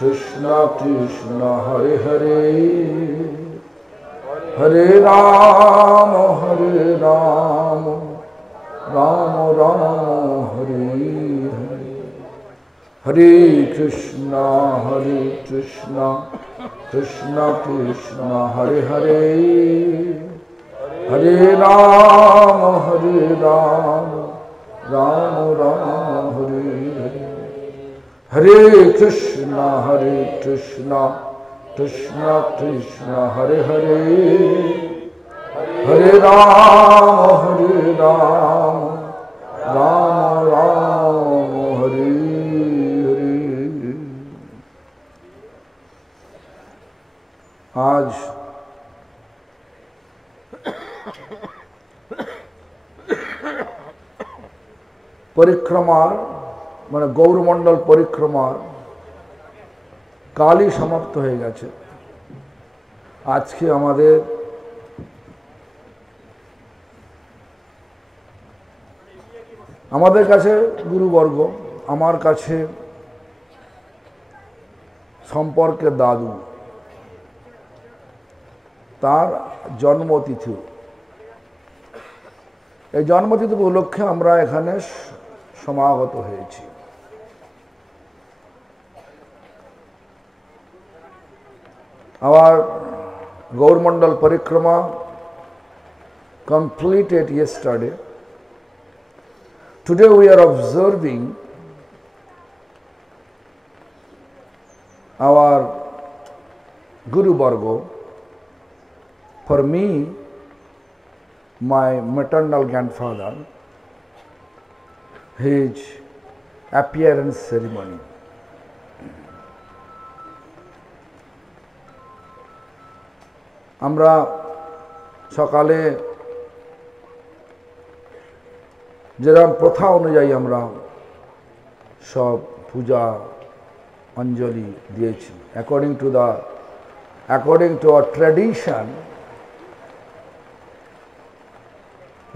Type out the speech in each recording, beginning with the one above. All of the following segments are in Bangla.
Krishna Krishna Hare Hare Hare Rama Rama Rama Hare Hare Hare Krishna Krishna Krishna Hare Hare Hare Rama Rama Hare Hare Hare Krishna Krishna Krishna Hare Hare Hare Rama Rama Hare Hare। आज परिक्रमार মানে গৌরমণ্ডল পরিক্রমার কালই সমাপ্ত হয়ে গেছে। আজকে আমাদের কাছে গুরুবর্গ, আমার কাছে সম্পর্কের দাদু, তার জন্মতিথি। এই জন্মতিথি উপলক্ষে আমরা এখানে সমাগত হয়েছি। Our Gaurmandal Parikrama completed yesterday. Today we are observing our Guru Vargo. For me, my maternal grandfather, his appearance ceremony. আমরা সকালে যেরকম প্রথা অনুযায়ী আমরা সব পূজা অঞ্জলি দিয়েছি, according to our tradition,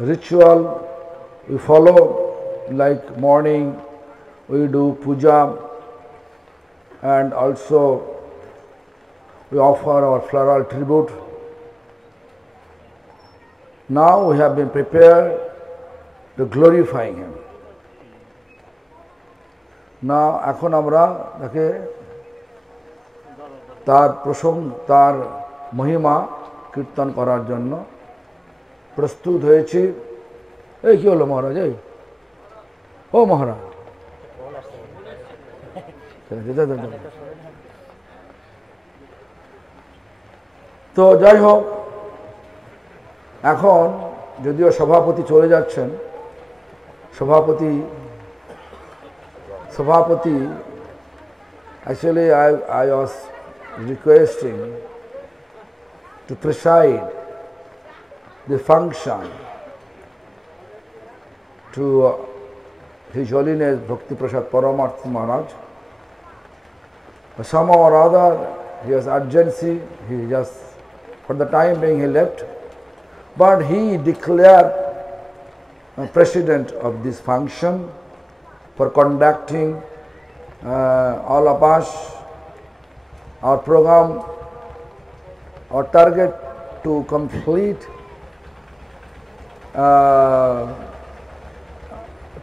ritual we follow, like morning we do puja and also we offer our floral tribute. Now we have been prepared to glorify him. Now এখন আমরা তাকে তার মহিমা কীর্তন করার জন্য প্রস্তুত হয়েছি। এই কি হলো মহারাজ? এই ও মহারাজ, তো যাই হোক, এখন যদিও সভাপতি চলে যাচ্ছেন, সভাপতি actually I was requesting to preside the function to His Holiness Bhakti Prasad Paramarthi Maharaj. But somehow or other he has urgency, he just for the time being he left, but he declared president of this function for conducting all of us, our program, our target to complete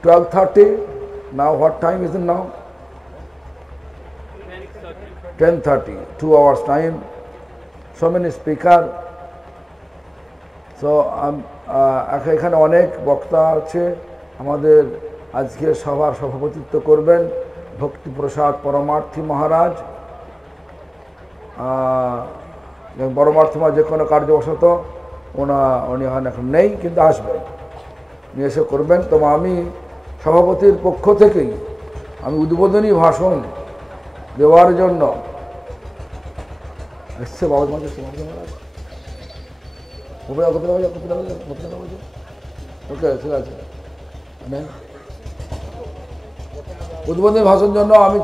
12:30. Now what time is it now? 10:30. 2 hours time. So many speaker. So এখানে অনেক বক্তা আছে। আমাদের আজকের সভার সভাপতিত্ব করবেন ভক্তি প্রসাদ পরমার্থী মহারাজ। পরমার্থী মহারাজ যে কোনো কার্যবশত উনি এখন নেই, কিন্তু আসবেন, উনি এসে করবেন। তো আমি সভাপতির পক্ষ থেকেই আমি উদ্বোধনী ভাষণ দেওয়ার জন্য এসছে বাবা মহারাজ। ওকে, ঠিক আছে। উদ্বোধনী ভাষণের জন্য আমি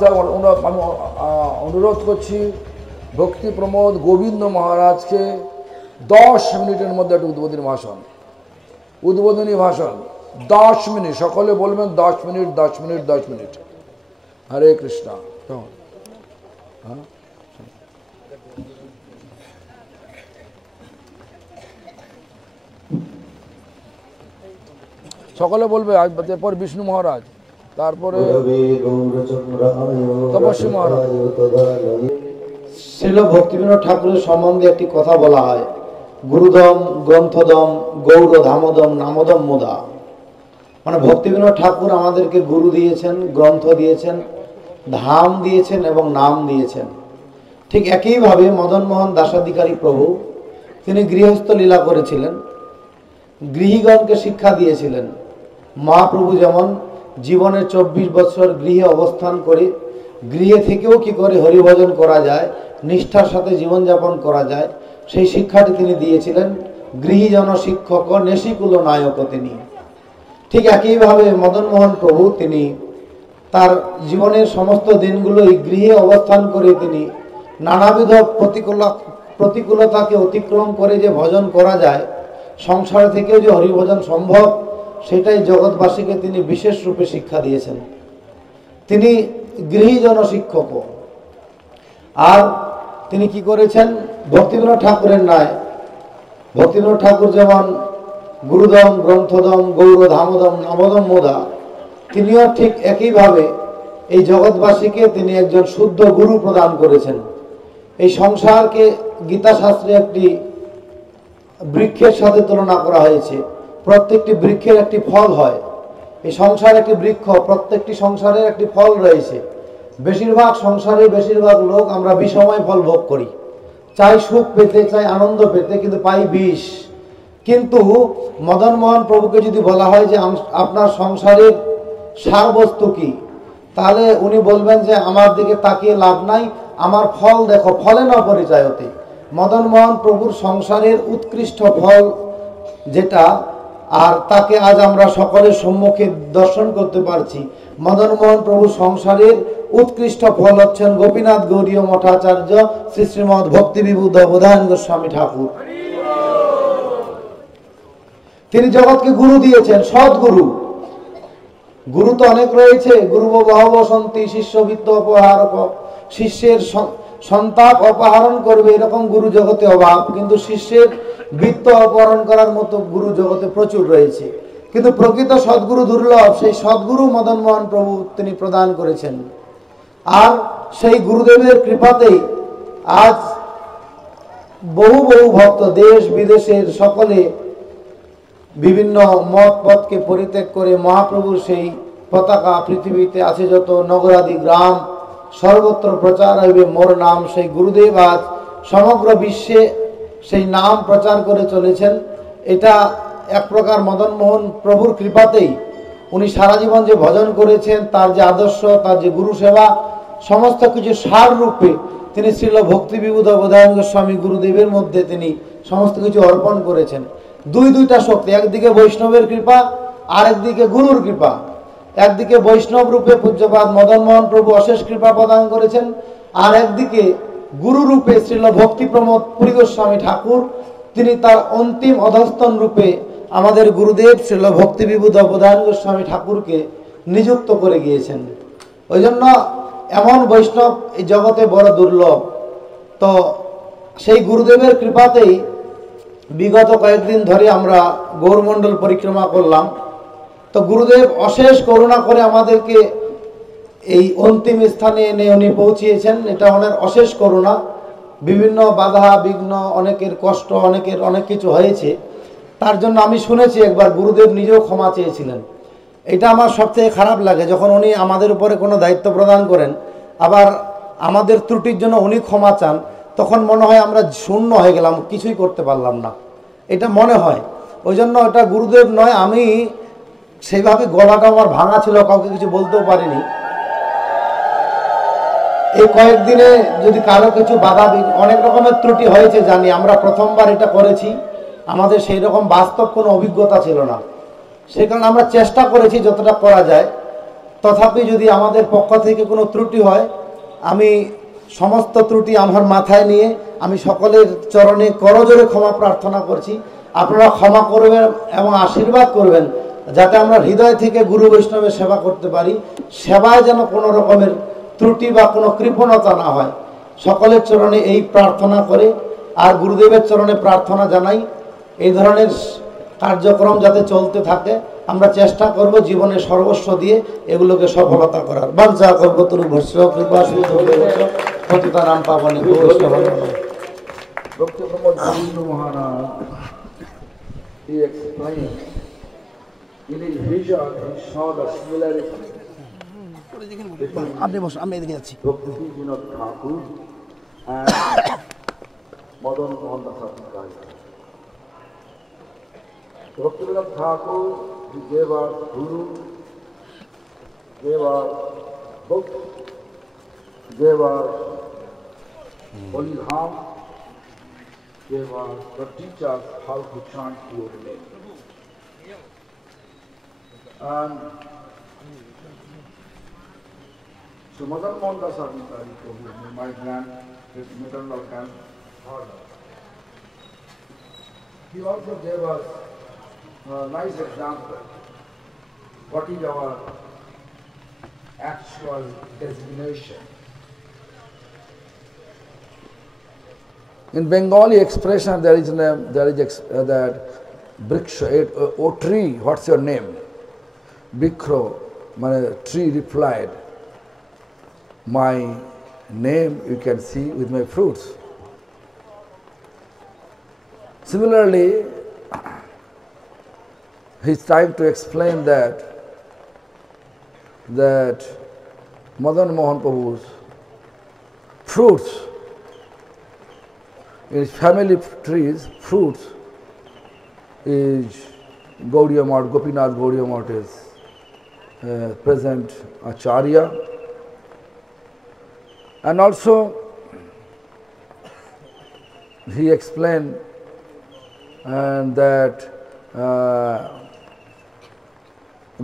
অনুরোধ করছি ভক্তি প্রমোদ গোবিন্দ মহারাজকে 10 মিনিটের মধ্যে একটা উদ্বোধনী ভাষণ 10 মিনিট, সকলে বলবেন 10 মিনিট, 10 মিনিট, 10 মিনিট। হরে কৃষ্ণ। হ্যাঁ, সকলে বলবে। তারপর বিষ্ণু মহারাজ, তারপরে তপস্বী মহারাজ। শ্রীল ভক্তিবিনোদ ঠাকুরের সম্বন্ধে একটি কথা বলা হয়, গুরুদম গ্রন্থদম গৌর ধামদম নামদম মোদা। মানে ভক্তিবিনোদ ঠাকুর আমাদেরকে গুরু দিয়েছেন, গ্রন্থ দিয়েছেন, ধাম দিয়েছেন এবং নাম দিয়েছেন। ঠিক একইভাবে মদনমোহন দাসাধিকারী প্রভু তিনি গৃহস্থ লীলা করেছিলেন, গৃহীগণকে শিক্ষা দিয়েছিলেন। মহাপ্রভু যেমন জীবনে 24 বছর গৃহে অবস্থান করে গৃহে থেকেও কি করে হরিভজন করা যায়, নিষ্ঠার সাথে জীবনযাপন করা যায়, সেই শিক্ষাটি তিনি দিয়েছিলেন। গৃহীজন শিক্ষক নেশিকুল নায়ক তিনি। ঠিক একইভাবে মদনমোহন প্রভু তিনি তার জীবনের সমস্ত দিনগুলোই গৃহে অবস্থান করে তিনি নানাবিধ প্রতিকূলতাকে অতিক্রম করে যে ভজন করা যায়, সংসার থেকেও যে হরিভজন সম্ভব, সেটাই জগৎবাসীকে তিনি বিশেষ রূপে শিক্ষা দিয়েছেন। তিনি গৃহীজন শিক্ষক। আর তিনি কি করেছেন, ভক্তিবিনোদ ঠাকুরের ন্যায় ভক্তিবিনোদ ঠাকুর যেমন গুরুদম গ্রন্থদম গৌর ধামদম নামদম মোদা, তিনিও ঠিক একইভাবে এই জগৎবাসীকে তিনি একজন শুদ্ধ গুরু প্রদান করেছেন। এই সংসারকে গীতাশাস্ত্রে একটি বৃক্ষের সাথে তুলনা করা হয়েছে। প্রত্যেকটি বৃক্ষের একটি ফল হয়। এই সংসার একটি বৃক্ষ, প্রত্যেকটি সংসারের একটি ফল রয়েছে। বেশিরভাগ সংসারে বেশিরভাগ লোক আমরা বিষময় ফল ভোগ করি, চাই সুখ পেতে, চাই আনন্দ পেতে, কিন্তু পাই বিষ। কিন্তু মদনমোহন প্রভুকে যদি বলা হয় যে আপনার সংসারের সার বস্তু কি, তাহলে উনি বলবেন যে আমার দিকে তাকিয়ে লাভ নাই, আমার ফল দেখো, ফলে ন পরিচয়তে। মদনমোহন প্রভুর সংসারের উৎকৃষ্ট ফল যেটা, আর তাকে আজ আমরা সকলের সম্মুখে দর্শন করতে পারছি। মদনমোহন প্রভু সংসারের উৎকৃষ্ট ফল হচ্ছেন গোপীনাথ গৌরীয় মঠাচার্য শ্রী শ্রীমৎ ভক্তিবিবুদ্ধ বোধায়ন গোস্বামী ঠাকুর। তিনি জগৎকে গুরু দিয়েছেন, সদ্গুরু। গুরু তো অনেক রয়েছে, গুরু বহব সন্তি শিষ্যবিত্ত অপহারক, শিষ্যের সন্তাপ অপহরণ করবে এরকম গুরু জগতে অভাব, কিন্তু শিষ্যের বৃত্ত অপহরণ করার মতো গুরু জগতে প্রচুর রয়েছে। কিন্তু প্রকৃত সদ্গুরু দুর্লভ, সেই সদ্গুরু মদনমোহন প্রভু তিনি প্রদান করেছেন। আর সেই গুরুদেবের কৃপাতেই আজ বহু বহু ভক্ত দেশ বিদেশের সকলে বিভিন্ন মত পথকে পরিত্যাগ করে মহাপ্রভুর সেই পতাকা পৃথিবীতে আছে যত নগরাদি গ্রাম সর্বত্র প্রচার হইবে মোর নাম। সেই গুরুদেব আজ সমগ্র বিশ্বে সেই নাম প্রচার করে চলেছেন। এটা এক প্রকার মদনমোহন প্রভুর কৃপাতেই। উনি সারা জীবন যে ভজন করেছেন, তার যে আদর্শ, তার যে গুরু সেবা, সমস্ত কিছু সার রূপে তিনি শ্রীল ভক্তিবিবুদ্ধ বোধায়ন গোস্বামী গুরুদেবের মধ্যে তিনি সমস্ত কিছু অর্পণ করেছেন। দুইটা শক্তি, একদিকে বৈষ্ণবের কৃপা, আরেকদিকে গুরুর কৃপা। একদিকে বৈষ্ণব রূপে পূজ্যপাদ মদনমোহন প্রভু অশেষ কৃপা প্রদান করেছেন, আর একদিকে গুরু রূপে শ্রীল ভক্তি প্রমোদ পুরী গোস্বামী ঠাকুর, তিনি তার অন্তিম অধস্তন রূপে আমাদের গুরুদেব শ্রীল ভক্তিবিবুদ্ধ বোধায়ন গোস্বামী ঠাকুরকে নিযুক্ত করে গিয়েছেন। ওই জন্য এমন বৈষ্ণব এই জগতে বড় দুর্লভ। তো সেই গুরুদেবের কৃপাতেই বিগত কয়েকদিন ধরে আমরা গৌরমণ্ডল পরিক্রমা করলাম। তো গুরুদেব অশেষ করুণা করে আমাদেরকে এই অন্তিম স্থানে এনে উনি পৌঁছিয়েছেন। এটা ওনার অশেষ করুণা। বিভিন্ন বাধা বিঘ্ন, অনেকের কষ্ট, অনেকের অনেক কিছু হয়েছে। তার জন্য আমি শুনেছি একবার গুরুদেব নিজেও ক্ষমা চেয়েছিলেন। এটা আমার সবথেকে খারাপ লাগে, যখন উনি আমাদের উপরে কোনো দায়িত্ব প্রদান করেন, আবার আমাদের ত্রুটির জন্য উনি ক্ষমা চান, তখন মনে হয় আমরা শূন্য হয়ে গেলাম, কিছুই করতে পারলাম না, এটা মনে হয়। ওই জন্য এটা গুরুদেব নয়, আমি সেইভাবে গলাটা আমার ভাঙা ছিল, কাউকে কিছু বলতেও পারিনি। এই কয়েকদিনে যদি কারো কিছু বাধা, অনেক রকমের ত্রুটি হয়েছে জানি, আমরা প্রথমবার এটা করেছি, আমাদের সেই রকম বাস্তব কোনো অভিজ্ঞতা ছিল না, সেই কারণে আমরা চেষ্টা করেছি যতটা করা যায়। তথাপি যদি আমাদের পক্ষ থেকে কোনো ত্রুটি হয়, আমি সমস্ত ত্রুটি আমার মাথায় নিয়ে আমি সকলের চরণে করজোরে ক্ষমা প্রার্থনা করছি। আপনারা ক্ষমা করবেন এবং আশীর্বাদ করবেন, যাতে আমরা হৃদয় থেকে গুরু বৈষ্ণবের সেবা করতে পারি। সেবায় যেন কোনো রকমের ত্রুটি বা কোনো কৃপণতা না হয়। সকলের চরণে এই প্রার্থনা করে আর গুরুদেবের চরণে প্রার্থনা জানাই এই ধরনের কার্যক্রম যাতে চলতে থাকে। আমরা চেষ্টা করব জীবনে সর্বস্ব দিয়ে এগুলোকে সফলতা করার। বাঞ্ছা কল্পতরু ভস্য কৃপা সিন্ধু পতিতানাং পাবনেভ্যো বৈষ্ণবেভ্যো নমঃ। Bhakti Pramod Govinda Maharaj, he explained in his vision, he saw the similarity আপনি বসুন, আমি এদিকে যাচ্ছি। Bhakti Vinod Thakur and Madan Mohan Das Adhikari. Bhakti Vinod Thakur, he gave us Guru, gave us books, gave us Holy Dham, gave us the teachers how to chant your name. And so Madan Mohan Das Adhikari told me, my his maternal grandfather. He also gave us a nice example. What is our actual designation? In Bengali expression, there is that Briksha, oh tree, what's your name? Bikro, my tree replied, my name you can see with my fruits. Similarly, he's trying to explain that Madan Mohan Prabhu's fruits, in his family trees, fruits is Gaudiya Math, Gopinath Gaudiya Math is present Acharya, and also he explained that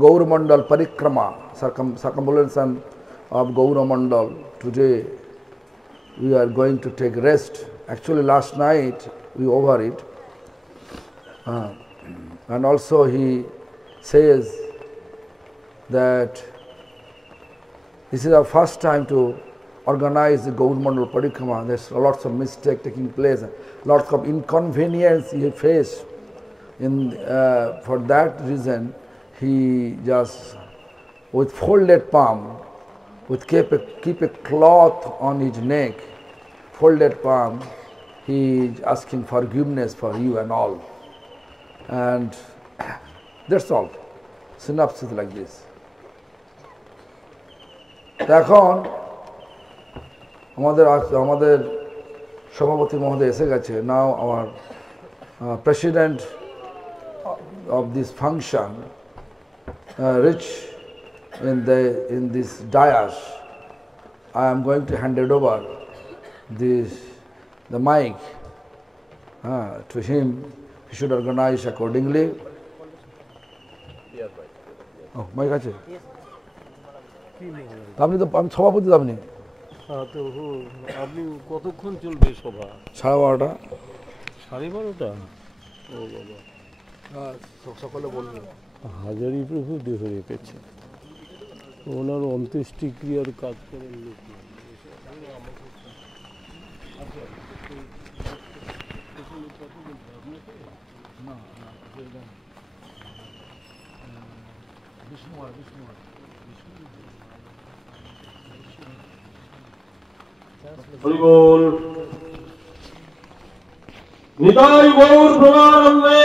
Gaura Mandal Parikrama, circumambulation of Gaura Mandal. Today we are going to take rest. Actually last night we over it. And also he says that this is our first time to organize the Gaur Mandal Parikrama. There's lots of mistake taking place, lots of inconvenience he faced. For that reason, he just with folded palm, keep a cloth on his neck, folded palm, he is asking forgiveness for you and all. And that's all. Synopsis like this. এখন আমাদের সভাপতি মহোদয় এসে গেছে। Now our president of this function reach in this dais. I am going to hand it over the mic to him. He should organize accordingly. Oh, mic আছে? আপনি তো আমি সভাপতি আপনি। আপনি কতক্ষণ চলবে সভা? 12:30। 12:30? ও বাবা, সকালে বলবো। হাজারি প্রভু দেহ রেখেছে, ওনার অন্ত্যেষ্টিক্রিয়ার কাজ করেন লোক হরিবোল নিতাই গৌর প্রমানন্দে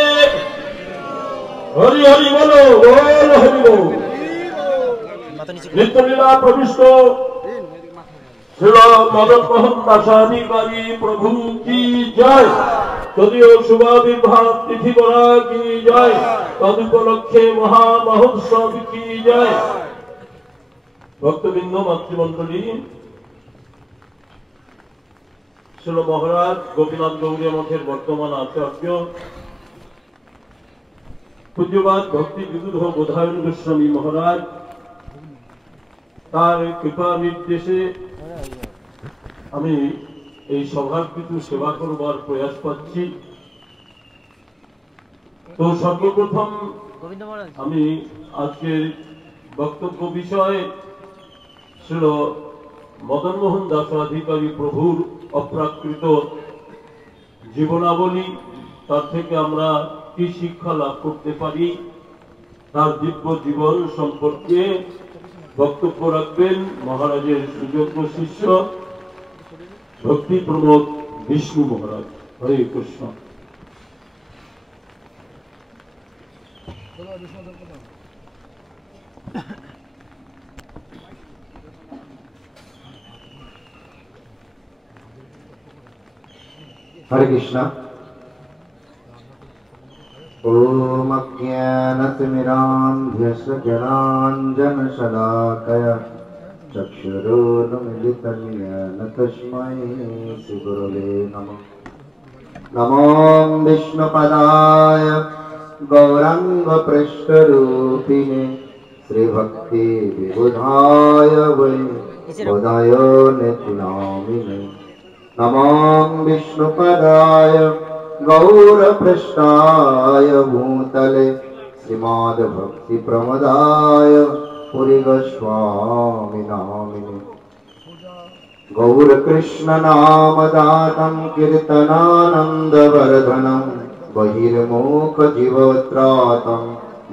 হরি হরি বলো বল হরি বল। নিত্যলীলা প্রবিষ্ট শ্রী মদন মোহন দাসাধিকারী প্রভু কি জয়। যদিও শুভাবির্ভাব তিথি বলা কি জয়, তদুপলক্ষে মহা মহোৎসব কি জয়। ভক্তবৃন্দ, মাতৃমণ্ডলী, শ্রী মহারাজ গোপীনাথ গৌড়ীয় মঠের বর্তমান আচার্য পূজ্যবাদ ভক্তি বিদুধ বোধায়ন গোস্বামী মহারাজ, তার কৃপা নির্দেশে আমি এই সভার কিছু সেবা করবার প্রয়াস পাচ্ছি। তো সর্বপ্রথম আমি আজকের বক্তব্য বিষয়ে শ্রী मदन मोहन दासाधिकारी प्रभुर अप्राकृत जीवनावली तार थेके आमरा कि शिक्षा लाभ करते पारी तार दिव्य जीवन सम्पर्के बक्तव्य रखबेन महाराजेर सुयोग्य शिष्य भक्ति प्रमोद विष्णु महाराज। हरे कृष्ण। हरे कृष्णा। ओम अज्ञानतिमिरान्धस्य ज्ञानाञ्जनशलाकया चक्षुरुन्मीलितं येन तस्मै श्रीगुरवे नमः। नमो विष्णुपदाय गौराङ्गपृष्ठरूपिणे श्रीभक्तिविबुधाय वै बोधाय नित्यनामिने। नमो विष्णुपदाय गौरपृष्ठाय भूतले श्रीमद्भक्तिप्रमदाय पुरीगोस्वामी नामिने। गौरकृष्ण नामदातं कीर्तनानन्दवर्धनं बहिर्मुखजीवत्रातं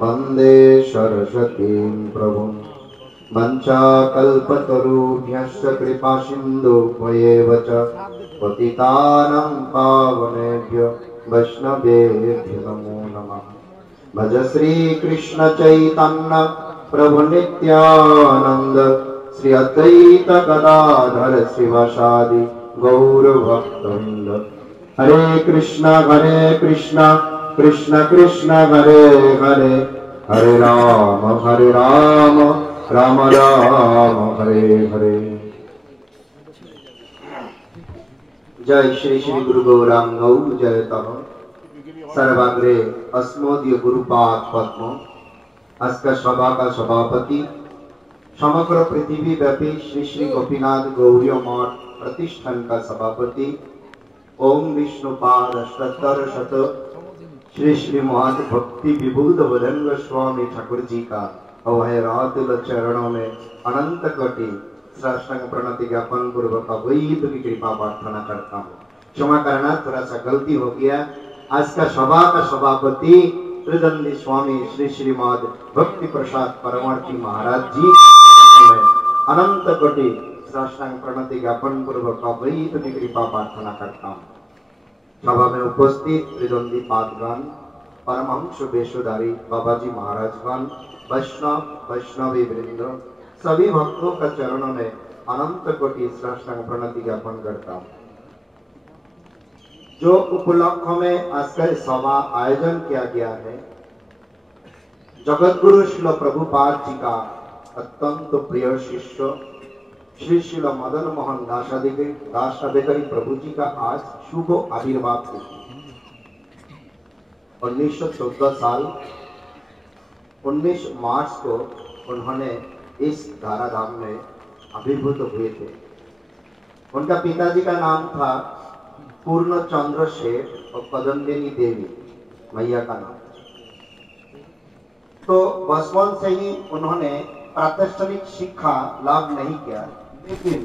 वन्दे सरस्वतीं प्रभुं। वञ्चाकल्पतरुभ्यश्च कृपासिन्धुभ्येव च पतितानां पावनेभ्यो वैष्णवेभ्यो नमो नमः। भज श्रीकृष्ण चैतन्य प्रभु नित्यानंद श्री अद्वैत गदाधर श्रीवासादि गौर भक्तवृंद। हरे कृष्ण कृष्ण कृष्ण हरे हरे, हरे राम राम राम हरे हरे। जय श्री श्री गुरु गौरांग जय तम सर्वाग्रे अस्मदीय गुरुपाद पद्म। आज का सभा का सभापति समग्र पृथ्वी व्यापी श्री श्री गोपीनाथ गौरी मठ प्रतिष्ठान का सभापति ओम विष्णुपाद अष्टोत्तर शत श्री श्री महंत भक्ति विभूत बदंग स्वामी ठाकुर जी का अवहेरातुल चरणों में अनंत कोटि साष्टांग प्रणति ज्ञापन पूर्वक अवैध की कृपा प्रार्थना करता हूँ। क्षमा करना, थोड़ा सा गलती हो गया। आज का सभा का सभापति त्रिदंडी स्वामी श्री श्रीमद भक्ति प्रसाद परमार्थी महाराज जी में अनंत कोटि साष्टांग प्रणति ज्ञापन पूर्वक अवैध की कृपा प्रार्थना करता हूँ। सभा में उपस्थित त्रिदंडी पादगण, परमहंस वेशधारी बाबाजी महाराजगण, वैष्णवी वृंद, सभी भक्तों का चरणों में अनंत कोटि साष्टांग प्रणति ज्ञापन करता हूँ। जो उपलक्ष्य में आज का सभा आयोजन किया गया है, जगत गुरु श्रील प्रभुपाद जी का अत्यंत प्रिय शिष्य श्री श्रील मदन मोहन दासाधिकारी प्रभु जी का आज शुभ आविर्भाव तिथि। 1914 साल 19 मार्च को उन्होंने इस धाराधाम में आविर्भूत हुए थे। उनका पिताजी का नाम था पूर्णचंद्र सेठ और कदम्बिनी देवी मैया का नाम। तो बचपन से ही उन्होंने प्रातिष्ठिक शिक्षा लाभ नहीं किया, लेकिन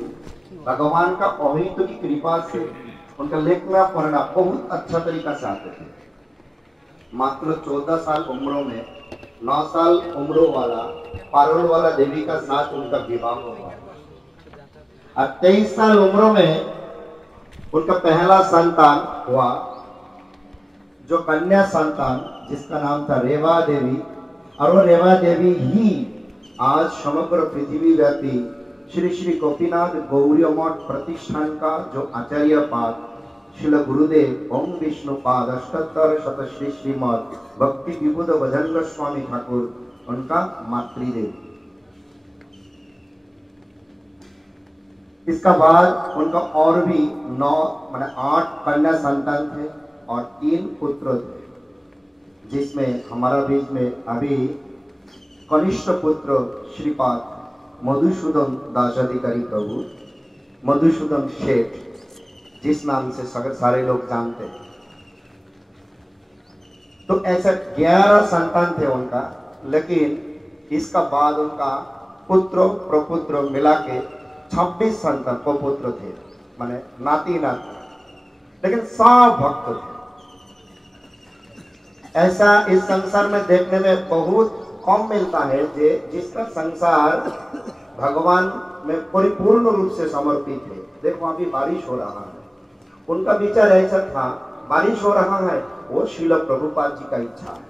भगवान का अहित की कृपा से उनका लेखना पढ़ना बहुत अच्छा तरीका से आते थे। मात्र 14 साल उम्र में 9 साल उम्र वाला पारोल वाला देवी का साथ उनका विवाह हुआ और 23 साल उम्र में उनका पहला संतान हुआ, जो कन्या संतान जिसका नाम था रेवा देवी। और वो रेवा देवी ही आज समग्र पृथ्वी व्यापी श्री श्री गोपीनाथ गौरी मठ प्रतिष्ठान का जो आचार्य पाद श्रील गुरुदेव ओम विष्णुपाद अष्टोत्तर शत श्री श्रीमद भक्ति विभूत भजंग स्वामी ठाकुर उनका मातृदेव। इसका बाद उनका और भी 8 कन्या संतान थे और 3 पुत्र थे, जिसमें हमारा बीच में अभी कनिष्ठ पुत्र श्रीपाद मधुसूदन दासाधिकारी प्रभु, मधुसूदन सेठ जिस नाम से सारे लोग जानते हैं। तो ऐसा 11 संतान थे उनका, लेकिन इसका बाद उनका पुत्र प्रपुत्र मिला के 26 संतान पुत्र थे, माने नाती नाती, लेकिन सब भक्त थे। ऐसा इस संसार में देखने में बहुत कम मिलता है जिसका संसार भगवान में परिपूर्ण रूप से समर्पित है। देखो अभी बारिश हो रहा है, उनका विचार ऐसा था, बारिश हो रहा है वो श्रील प्रभुपाद जी का इच्छा है,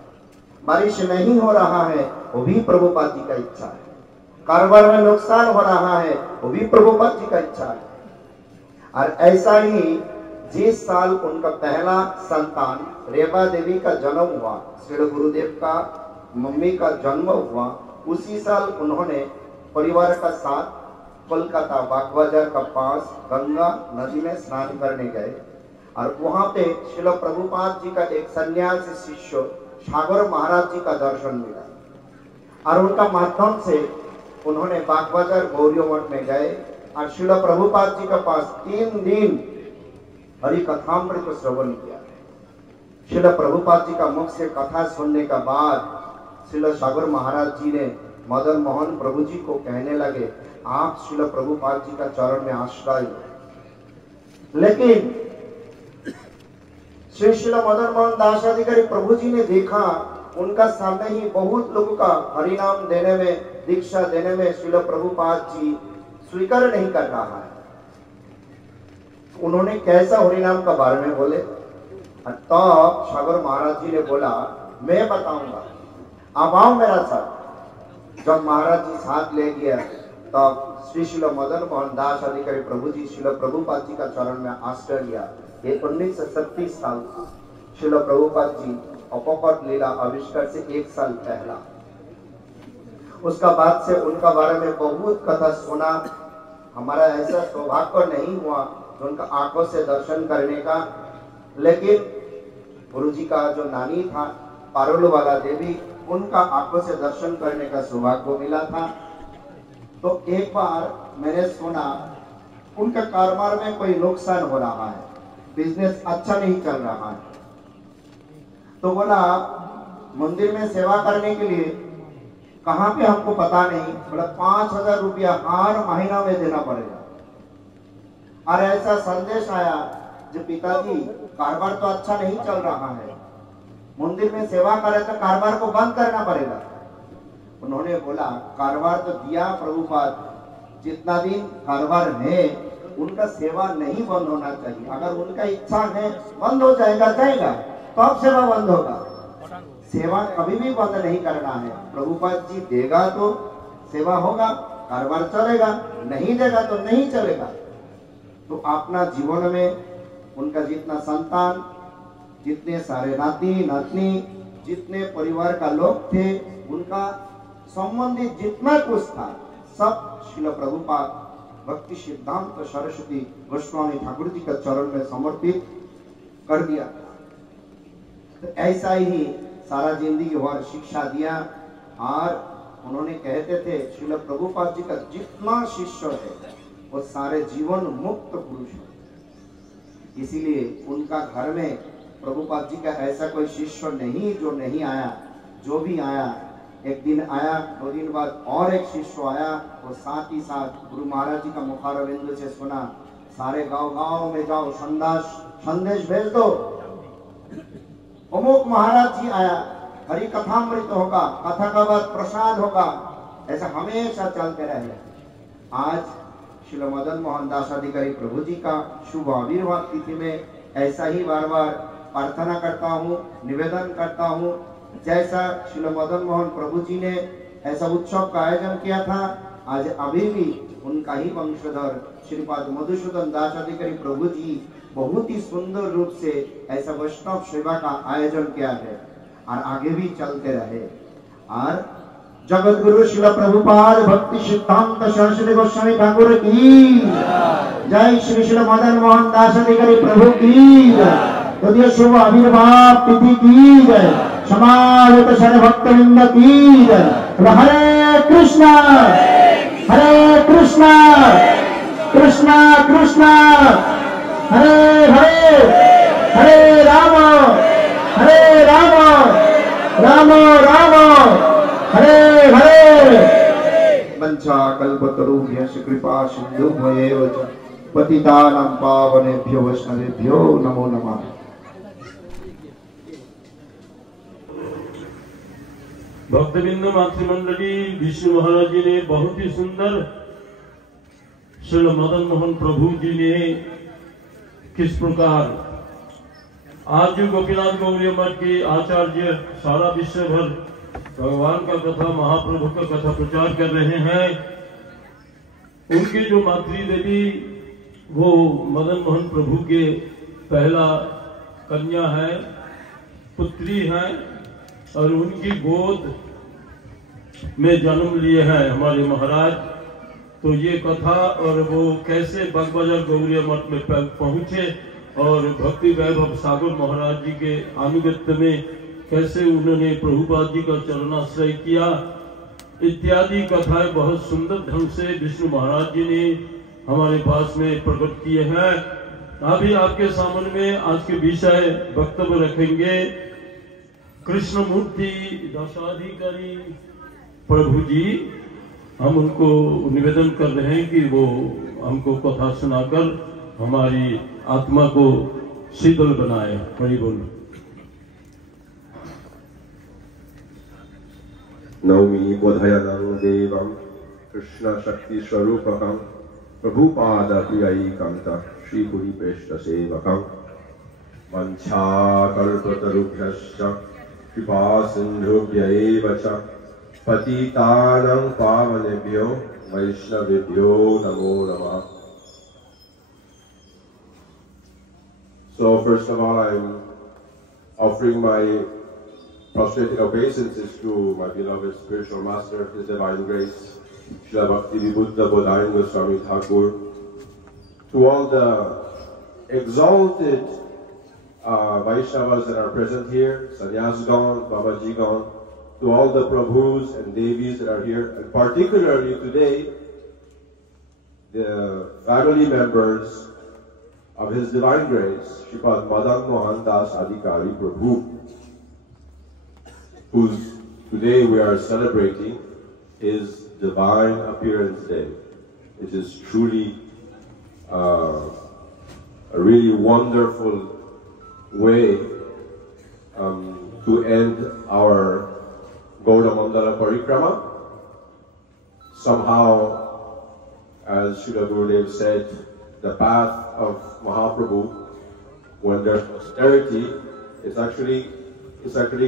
बारिश नहीं हो रहा है वो भी प्रभुपाद जी का इच्छा है, कारोबार में नुकसान हो रहा है वो भी प्रभुपाद जी का इच्छा है। और ऐसा ही जिस साल उनका पहला संतान रेवा देवी का जन्म हुआ, श्री गुरुदेव का मम्मी का जन्म हुआ, उसी साल उन्होंने परिवार का साथ कोलकाता बागबाजार का पास गंगा नदी में स्नान करने गए और वहां पे श्रील प्रभुपाद जी का एक सन्यासी शिष्य सागर महाराज जी का दर्शन मिला और उनका माध्यम से उन्होंने बागबाजार गौरी मठ में गए और श्रील प्रभुपाद जी के पास 3 दिन हरि कथामृत श्रवण किया। श्रील प्रभुपाद जी का मुख से कथा सुनने का बाद श्रील सागर महाराज जी ने मदन मोहन प्रभु जी को कहने लगे, आप श्रील प्रभुपाद जी का चरण में आश्रय लो। लेकिन श्री मदन मोहन दास अधिकारी प्रभु जी ने देखा उनका सामने ही बहुत लोगों का हरिनाम देने में, दीक्षा देने में श्रील प्रभुपाद जी स्वीकार नहीं कर रहा है। उन्होंने कैसा हरिनाम का बारे में बोले, तो सागर महाराज जी ने बोला, मैं बताऊंगा, आप आओ मेरा साथ। जब महाराज जी साथ ले गया तब श्री श्रील मदन मोहन दास अधिकारी प्रभु जी श्रील प्रभुपाद जी का चरण में आश्रय लिया। ये 1937 साल था। श्रील प्रभुपाद जी अपकट लीला आविष्कार से 1 साल पहला। उसका बाद से उनका बारे में बहुत कथा सुना। हमारा ऐसा सौभाग्य नहीं हुआ उनका आंखों से दर्शन करने का, लेकिन गुरु जी का जो नानी था पारोल वाला देवी, उनका आंखों से दर्शन करने का सौभाग्य मिला था। तो एक बार मैंने सुना उनका कारोबार में कोई नुकसान हो रहा है, बिजनेस अच्छा नहीं चल रहा है। तो बोला मंदिर में सेवा करने के लिए कहाँ पे हमको पता नहीं, बोला 5000 रुपया हर महीना में देना पड़ेगा। और ऐसा संदेश आया जो पिताजी कारोबार तो अच्छा नहीं चल रहा है, मंदिर में सेवा करे तो कारोबार को बंद करना पड़ेगा। उन्होंने बोला कारोबार तो दिया प्रभुपाद, जितना दिन कारोबार है उनका सेवा नहीं बंद होना चाहिए। अगर उनका इच्छा है बंद हो जाएगा तो अब सेवा बंद होगा, सेवा कभी भी बंद नहीं करना है। प्रभुपाद जी देगा तो सेवा होगा, कारोबार चलेगा, नहीं देगा तो नहीं चलेगा। तो अपना जीवन में उनका जितना संतान, जितने सारे नाती नातनी, जितने परिवार का लोग थे, उनका संबंधित जितना कुछ था सब श्रील प्रभुपाद भक्ति सिद्धांत सरस्वती गोस्वामी ठाकुर जी का चरण में समर्पित कर दिया। तो ऐसा ही सारा जिंदगी भर शिक्षा दिया और उन्होंने कहते थे श्रील प्रभुपाद जी का जितना शिष्य है वो सारे जीवन मुक्त पुरुष है। इसीलिए उनका घर में प्रभुपाद जी का ऐसा कोई शिष्य नहीं जो नहीं आया। जो भी आया, एक दिन आया, 2 दिन बाद और एक शिष्य आया, और साथ ही साथ गुरु महाराज जी का मुखारविंद से सुना, सारे गांव-गांव में जाओ, संदेश भेज दो, अमुक महाराज जी आया, हरि कथामृत होगा, कथा का बाद प्रसाद होगा। ऐसा हमेशा चलते रहे। आज श्री मदन मोहन दास अधिकारी प्रभु जी का शुभ आविर्भाव तिथि में ऐसा ही बार बार प्रार्थना करता हूँ, निवेदन करता हूँ। जैसा श्री मदन मोहन प्रभु जी ने ऐसा उत्सव का आयोजन किया था, आज अभी भी उनका ही वंशधर श्रीपाद मधुसूदन दास अधिकारी प्रभु जी बहुत ही सुंदर रूप से ऐसा वैष्णव सेवा का आयोजन किया है और आगे भी चलते रहे। और जगत गुरु श्री प्रभुपाद भक्ति सिद्धांत सरस्वती गोस्वामी ठाकुर की जय, श्री श्री मदन मोहन दास अधिकारी प्रभु की जय, शुभ आविर्भाव तिथि की जय, समाहित सर्व भक्तवृंद की जय। हरे कृष्णा कृष्णा कृष्णा हरे हरे, हरे राम राम राम हरे हरे। बंदे वंशा कल्पतरुभ्यश्च कृपा सिन्धुभ्यैव च पतितानां पावनेभ्यो वैष्णवेभ्यो नमो नमः। भक्तबिंद मातृमंडली विष्णु महाराज जी ने बहुत ही सुंदर श्री मदन मोहन प्रभु जी ने किस प्रकार आज जो गोपीनाथ गौरी मठ के आचार्य सारा विश्व भर भगवान का कथा महाप्रभु का कथा प्रचार कर रहे हैं। उनके जो मातृ देवी वो मदन मोहन प्रभु के पहला कन्या है, पुत्री है और उनकी गोद में जन्म लिए हैं हमारे महाराज। तो ये कथा और वो कैसे बागबाजार गौरी मठ में पहुंचे और भक्ति वैभव सागर महाराज जी के अनुगत्य में कैसे उन्होंने प्रभुपाद जी का चरणाश्रय किया इत्यादि कथाएं बहुत सुंदर ढंग से विष्णु महाराज जी ने हमारे पास में प्रकट किए हैं। अभी आपके सामने में आज के विषय वक्तव्य रखेंगे कृष्णमूर्ति दशाधिकारी प्रभु जी। हम उनको निवेदन कर रहे हैं कि वो हमको कथा सुनाकर हमारी आत्मा को शीतल बनाए। हरि बोल। नौमी बोधयनं देवं कृष्ण शक्ति स्वरूपकं प्रभुपाद प्रियैकान्तं श्री पुरी प्रेष्ठ सेवकं वंशाकल्पतरुभ्यश्च कृपा सिन्धुभ्यैव च पतितानां पावनेभ्यो वैष्णवेभ्यो नमो नमः। So first of all, I'm offering my prostrated obeisances to my beloved spiritual master, His Divine Grace, Srila Bhakti-Vibuddha Bodhayan Goswami Thakur, to all the exalted Vaishnavas that are present here, Sannyasgण, Babajigan, to all the Prabhus and Devis that are here, and particularly today, the family members of His Divine Grace, Sripad Madan Mohan Das Adhikari Prabhu, whose today we are celebrating His Divine Appearance Day. It is truly a really wonderful way to end our Gauda Mandala Parikrama. Somehow, as Srila Gurudev said, the path of Mahaprabhu, when there's austerity, it's actually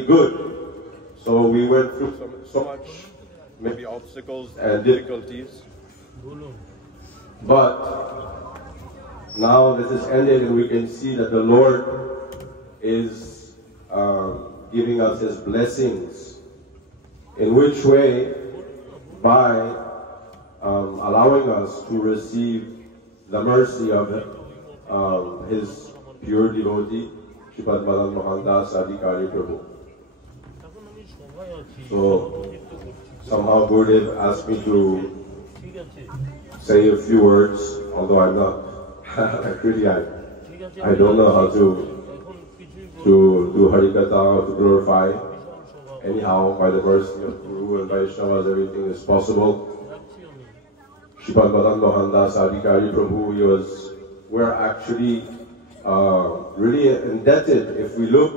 good. So we went through so much, maybe obstacles and difficulties, but now this is ended and we can see that the Lord is giving us His blessings. In which way? By allowing us to receive the mercy of His pure devotee, Sripad Madan Mohan Das Adhikari Prabhu. So somehow Gurudev asked me to say a few words, although I'm not really I don't know how to do Harikatha, to glorify. Anyhow, by the mercy of Guru and Vaishnavas, everything is possible. Sripad Madan Mohan Das Adhikari Prabhu, we're actually really indebted. If we look,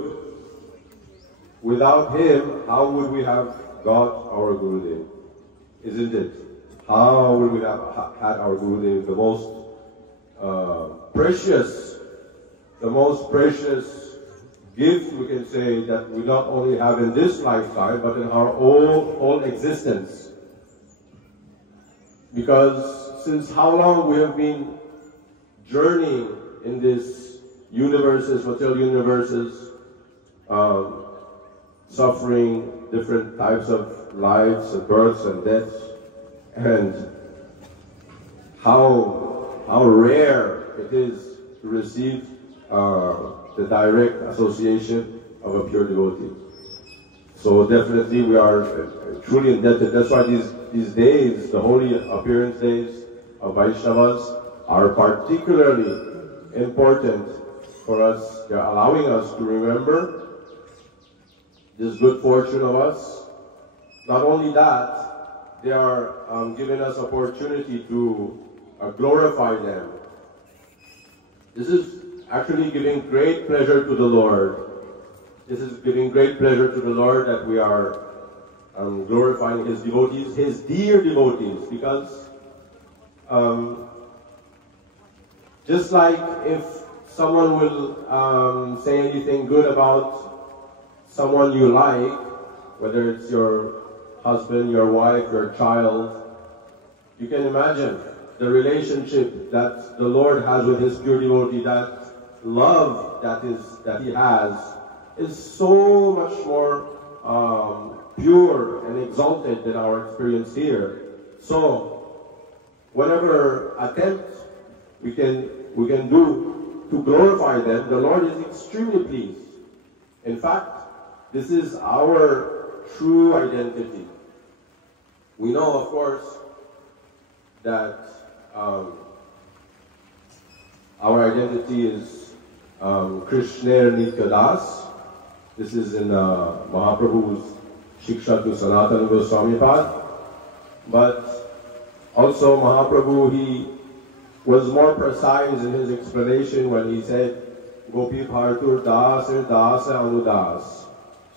without him, how would we have got our Gurudev? Isn't it? How would we have had our Gurudev? The most precious gift, we can say, that we not only have in this lifetime, but in our whole existence. Because since how long we have been journeying in this universes, material universes, suffering different types of lives and births and deaths, and how rare it is to receive the direct association of a pure devotee. So definitely we are truly indebted. That's why these days, the holy appearance days of Vaishnavas, are particularly important for us. They're allowing us to remember this good fortune of us. Not only that, they are giving us opportunity to glorify them. This is actually giving great pleasure to the Lord. This is giving great pleasure to the Lord that we are glorifying His devotees, His dear devotees, because just like if someone will say anything good about someone you like, whether it's your husband, your wife, your child, you can imagine the relationship that the Lord has with His pure devotee, that love that He has is so much more pure and exalted than our experience here. So whatever attempt we can do to glorify them, the Lord is extremely pleased. In fact, this is our true identity. We know, of course, that our identity is Krishna Nitya Das. This is in Mahaprabhu's Shiksha to Sanatana Goswami Pad. But also Mahaprabhu, he was more precise in his explanation when he said, Gopi Bhartur Das and Das Anudas.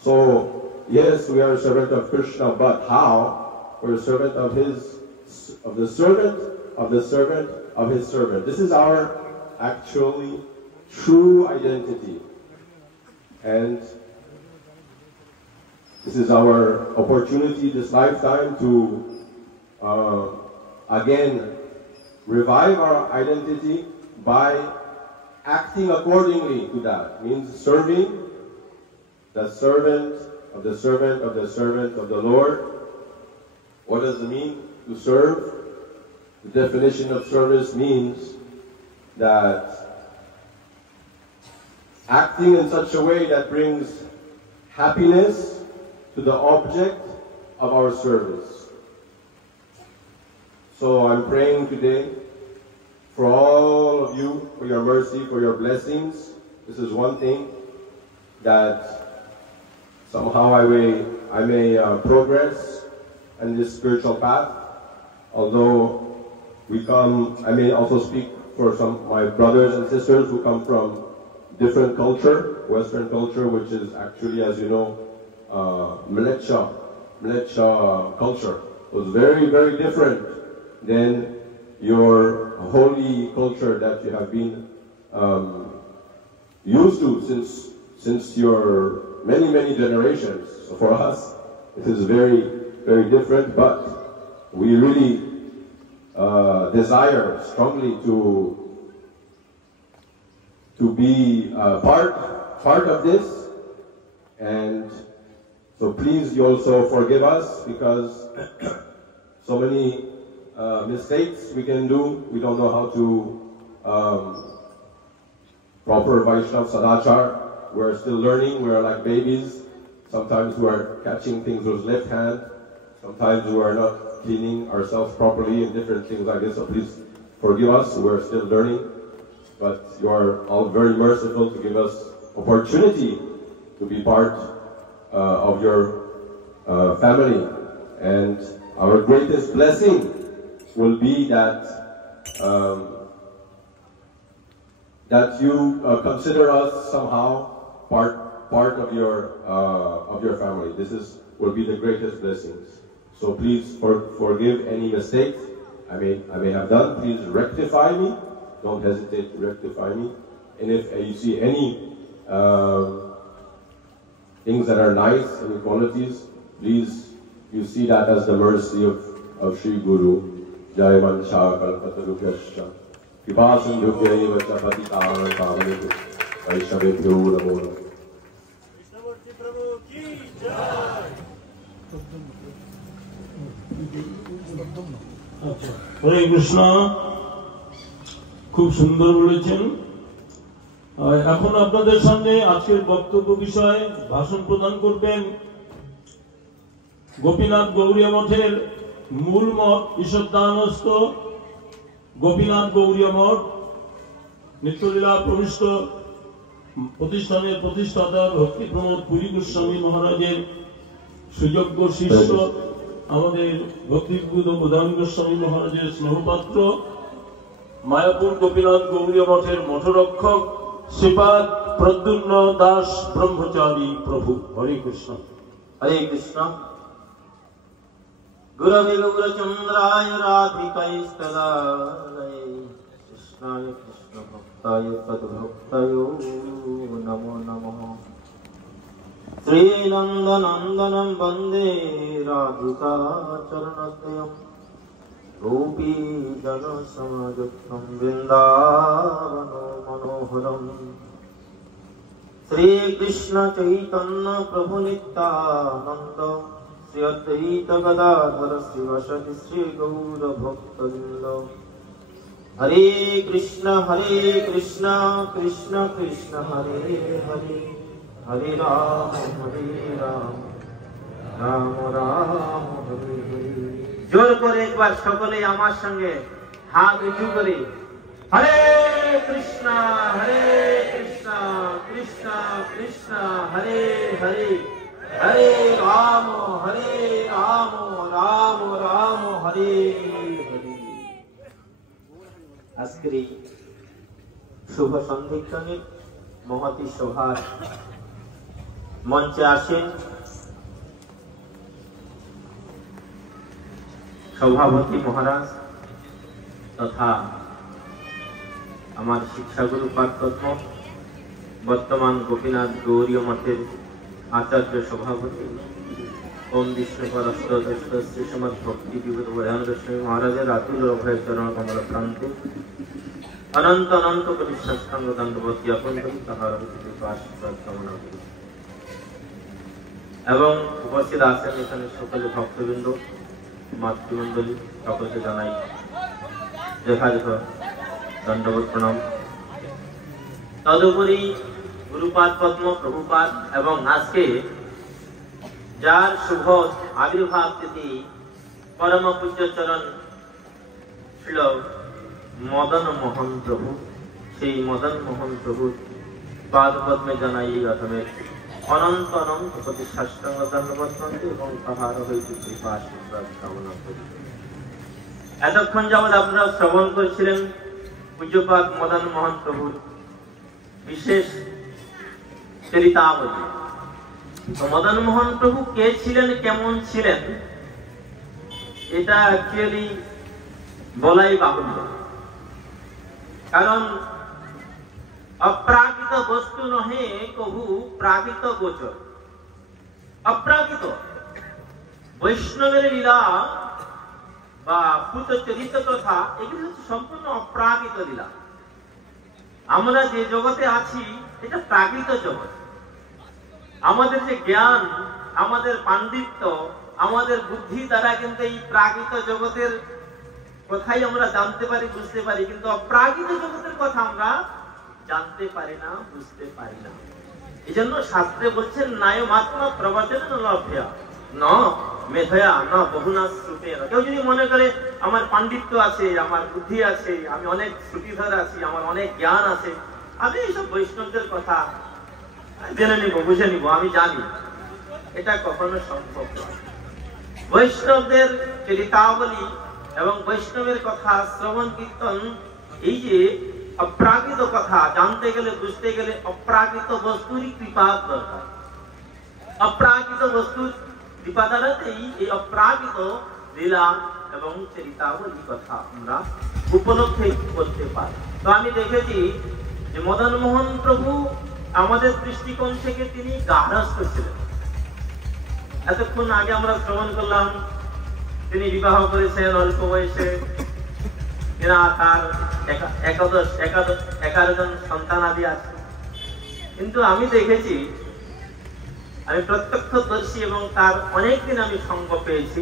So, yes, we are a servant of Krishna, but how? We're a servant of the servant of the servant of his servant. This is our actually true identity. And this is our opportunity this lifetime to again revive our identity by acting accordingly to that. Means serving the servant of the servant of the servant of the Lord. What does it mean to serve? The definition of service means that acting in such a way that brings happiness to the object of our service. So I'm praying today for all of you, for your mercy, for your blessings. This is one thing that somehow I may progress in this spiritual path. Although I may also speak for some of my brothers and sisters who come from different culture, Western culture, which is actually, as you know, Mleccha culture. It was very, very different than your holy culture that you have been used to since your many generations. So for us, it is very, very different, but we really desire strongly to be part of this. And so please, you also forgive us, because so many mistakes we can do. We don't know how to proper Vaishnav Sadachar. We're still learning. We're like babies. Sometimes we are catching things with left hand. Sometimes we are not cleaning ourselves properly and different things like this. So please forgive us. We're still learning. But you are all very merciful to give us opportunity to be part of your family. And our greatest blessing will be that you consider us somehow part of your family. This will be the greatest blessings. So please forgive any mistakes I may have done. Please rectify me. Don't hesitate to rectify me. And if you see any things that are nice, any qualities, please you see that as the mercy of Sri Guru. Jai Vansha Kalpatarubhyascha Vibhasandhubhya eva cha patitanam pavanebhyo Vaishnavebhyo namo namaha. Krishnamurti Prabhu ki jai. হরে কৃষ্ণ, খুব সুন্দর বলেছেন। এখন আপনাদের সামনে আজকের বক্তব্য বিষয়ে ভাষণ প্রদান করবেন গোপীনাথ গৌড়ীয় মঠের মূল মঠ ঈশ্বরদানস্থ গোপীনাথ গৌড়ীয় মঠ নিত্যলীলা প্রবিষ্ট প্রতিষ্ঠানের প্রতিষ্ঠাতা ভক্তি প্রমোদ পুরী গোস্বামী মহারাজের সুযোগ্য শিষ্য আমাদের ভক্তিপূত প্রধান গোস্বামী মহারাজের স্নেহপাত্র, মায়াপুর গোপীনাথ গৌরীয় মঠের মঠরক্ষক শ্রীপাদ প্রদ্যুম্ন দাস ব্রহ্মচারী প্রভু। হরে কৃষ্ণ। হরে কৃষ্ণ। গুরবে গৌরচন্দ্রায় রাধিকায়স্তদায় কৃষ্ণায় কৃষ্ণ ভক্তায় তদ্ভক্তায় নমো নমঃ। শ্রীনন্দনন্দনম বন্দে রাধিকা চরণদ্বয়ম গোপী জন সমাযুক্তম বৃন্দাবন মনোহরম। শ্রীকৃষ্ণ চৈতন্য প্রভু নিত্যানন্দ শ্রী অদ্বৈত গদাধর শ্রীবাসদি শ্রী গৌর ভক্তবৃন্দ। হরে কৃষ্ণ কৃষ্ণ কৃষ্ণ হরে হরে, হরে রাম রাম রাম হরে হরে। জোর করে একবার সকলে আমার সঙ্গে হাত উঁচু করে হরে কৃষ্ণ কৃষ্ণ কৃষ্ণ হরে হরে, হরে রাম রাম রাম হরে হরে। আজকের এই শুভ সন্ধিক্ষণে মহতী সভার মঞ্চে আসেন সভাপতি মহারাজ তথা আমার শিক্ষাগুরু পাঠপদ্ম, বর্তমান গোপীনাথ গৌরীয় মঠের আচার্য সভাপতি ওম বিষ্ণু পরস্ত শ্রী শ্রীমদ ভক্তি বিভূত প্রধান গোস্বামী মহারাজের আতুল অভয় চরণ কমল প্রান্তে অনন্ত অনন্ত কোটি সাষ্টাঙ্গ দণ্ডবত জ্ঞাপন করি, তাহার আশীর্বাদ কামনা করি। এবং উপস্থিত আছেন এখানে সকলে ভক্তবৃন্দ, মাতৃমণ্ডলী, সকলকে জানাই যথাযথ দণ্ডবত প্রণাম। তদুপরি গুরুপাদ পদ্ম প্রভুপাদ এবং আজকে যার শুভ আবির্ভাব তিথি পরম পূজ্য চরণ ছিল মদন মোহন প্রভু, সেই মদন মোহন প্রভুর পাদ পদ্মে জানাই এই রকমের অনন্ত অনন্ত প্রতি সাষ্টাঙ্গ দণ্ডবত প্রণাম এবং তাহার হইতে কৃপা আশীর্বাদ কামনা করি। এতক্ষণ যাবৎ আপনারা শ্রবণ করেছিলেন পূজ্যপাদ মদন মোহন প্রভুর বিশেষ চরিতাবলী। তো মদন মোহন প্রভু কে ছিলেন, কেমন ছিলেন, এটা অ্যাকচুয়ালি বলাই বাহুল্য। কারণ অপ্রাকৃত বস্তু নহে কহু প্রাকৃত গোচর। অপ্রাকৃত বৈষ্ণবের লীলা বা পুত চরিত কথা এগুলি হচ্ছে সম্পূর্ণ অপ্রাকৃত লীলা। আমরা যে জগতে আছি এটা প্রাকৃত জগৎ। আমাদের যে জ্ঞান, আমাদের পাণ্ডিত্য, আমাদের বুদ্ধি দ্বারা কিন্তু এই প্রাকৃত জগতের কথাই আমরা জানতে পারি, বুঝতে পারি, কিন্তু অপ্রাকৃত জগতের কথা আমরা জানতে পারি না, বুঝতে পারি না। এই জন্য শাস্ত্রে বলছেন নায় মাত্র প্রবচন লভ্যা ন মেধয়া ন বহুনা শ্রুতেন। কেউ যদি মনে করে আমার পাণ্ডিত্য আছে, আমার বুদ্ধি আছে, আমি অনেক শ্রুতিধর আছি, আমার অনেক জ্ঞান আছে, আমি এইসব বৈষ্ণবদের কথা জেনে নিব, বুঝে নিব, আমি জানি, এটা কখনো সম্ভব নয়। বৈষ্ণবদের চরিতাবলী এবং বৈষ্ণবের কথা শ্রবণ কীর্তন, এই যে অপ্রাকৃত কথা জানতে গেলে, বুঝতে গেলে অপ্রাকৃত বস্তুরই কৃপা দরকার। অপ্রাকৃত বস্তুর কৃপা দ্বারাতেই এই অপ্রাকৃত লীলা এবং চরিতাবলী কথা আমরা উপলব্ধি করতে পারি। তো আমি দেখেছি যে মদন মোহন প্রভু আমাদের দৃষ্টিকোণ থেকে তিনি গার্হস্থ্য ছিলেন। এতক্ষণ আগে আমরা শ্রবণ করলাম তিনি বিবাহ করেছেন অল্প বয়সে, তার 11 জন সন্তান আদি আছে। কিন্তু আমি দেখেছি, আমি প্রত্যক্ষদর্শী এবং তার অনেকদিন আমি সঙ্গ পেয়েছি।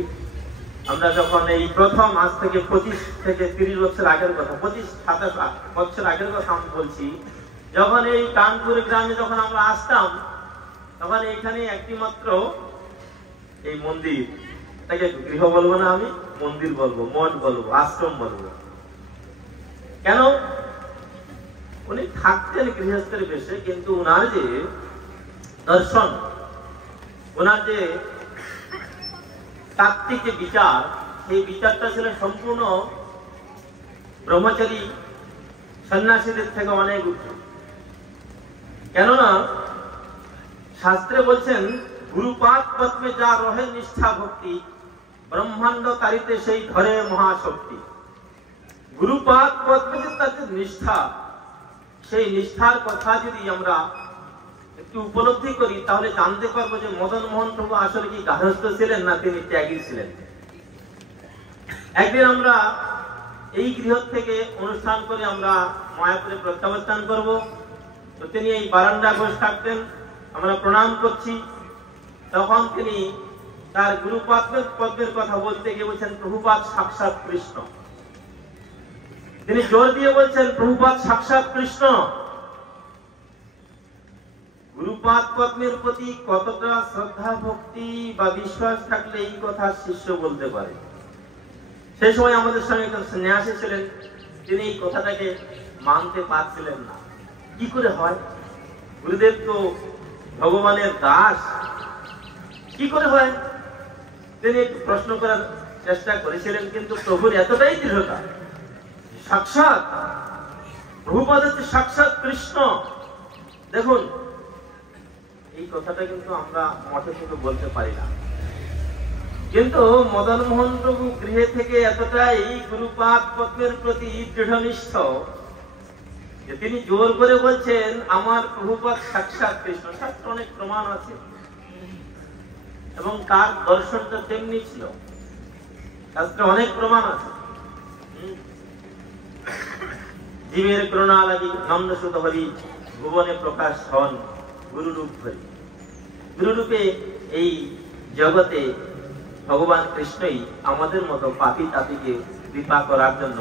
আমরা যখন এই প্রথম আজ থেকে 25 থেকে 30 বছর আগের কথা, 25-27 বছর আগের কথা আমি বলছি, যখন এই কানপুর গ্রামে যখন আমরা আসতাম, তখন এখানে একটি মাত্র এই মন্দির, তাকে গৃহ বলবো না, আমি মন্দির বলবো, মঠ বলবো, আশ্রম বলবো। কেন? উনি থাকতেন গৃহস্থের বেশে, কিন্তু উনার যে দর্শন, ওনার যে তাত্ত্বিক যে বিচার, সেই বিচারটা ছিল সম্পূর্ণ ব্রহ্মচারী সন্ন্যাসীদের থেকে অনেক উচ্চ। কেননা শাস্ত্রে বলছেন, গুরুপাদ পদ্মে যা রহে নিষ্ঠা ভক্তি, ব্রহ্মাণ্ড তারিতে সেই ধরে মহাশক্তি। গুরুপাদ পদ্মে যে তাদের নিষ্ঠা, সেই নিষ্ঠার কথা যদি আমরা একটু উপলব্ধি করি, তাহলে জানতে পারবো যে মদন মোহন প্রভু আসলে কি গার্হস্থ ছিলেন না তিনি ত্যাগী ছিলেন। একদিন আমরা এই গৃহ থেকে অনুষ্ঠান করে আমরা মায়াপুরে প্রত্যাবর্তন করব। তো তিনি এই বারান্দা বসে থাকতেন, আমরা প্রণাম করছি। তখন তিনি তার গুরুপাদ পদ্মের কথা বলতে গিয়ে বলছেন, প্রভুপাদ সাক্ষাৎ কৃষ্ণ। তিনি জোর দিয়ে বলছেন, প্রভুপাদ সাক্ষাৎ কৃষ্ণ। গুরুপাদ পদ্মের প্রতি কতটা শ্রদ্ধা ভক্তি বা বিশ্বাস থাকলে এই কথা শিষ্য বলতে পারে। সেই সময় আমাদের সঙ্গে একজন সন্ন্যাসী ছিলেন, তিনি এই কথাটাকে মানতে পারছিলেন না। কি করে হয়? গুরুদেব তো ভগবানের দাস, কি করে হয়? তিনি একটু প্রশ্ন করার চেষ্টা করেছিলেন, কিন্তু প্রভুর এতটাই দৃঢ়তা, সাক্ষাৎ প্রভুপাদ হচ্ছে সাক্ষাৎ কৃষ্ণ। দেখুন, এই কথাটা কিন্তু আমরা মঠে থেকে বলতে পারি না, কিন্তু মদন মোহন প্রভু গৃহে থেকে এতটাই গুরুপাদ পদ্মের প্রতি দৃঢ়নিষ্ঠ যে তিনি জোর করে বলছেন, আমার প্রভুপাদ সাক্ষাৎ কৃষ্ণ। শাস্ত্রে অনেক প্রমাণ আছে এবং তার দর্শনটা তেমনি ছিল, শাস্ত্রে অনেক প্রমাণ আছে। জীবের করুণা লাগি নন্দসুত হরি, ভুবনে প্রকাশ হন গুরুরূপ ধরি। গুরুরূপে এই জগতে ভগবান কৃষ্ণই আমাদের মতো পাপী তাপীকে কৃপা করার জন্য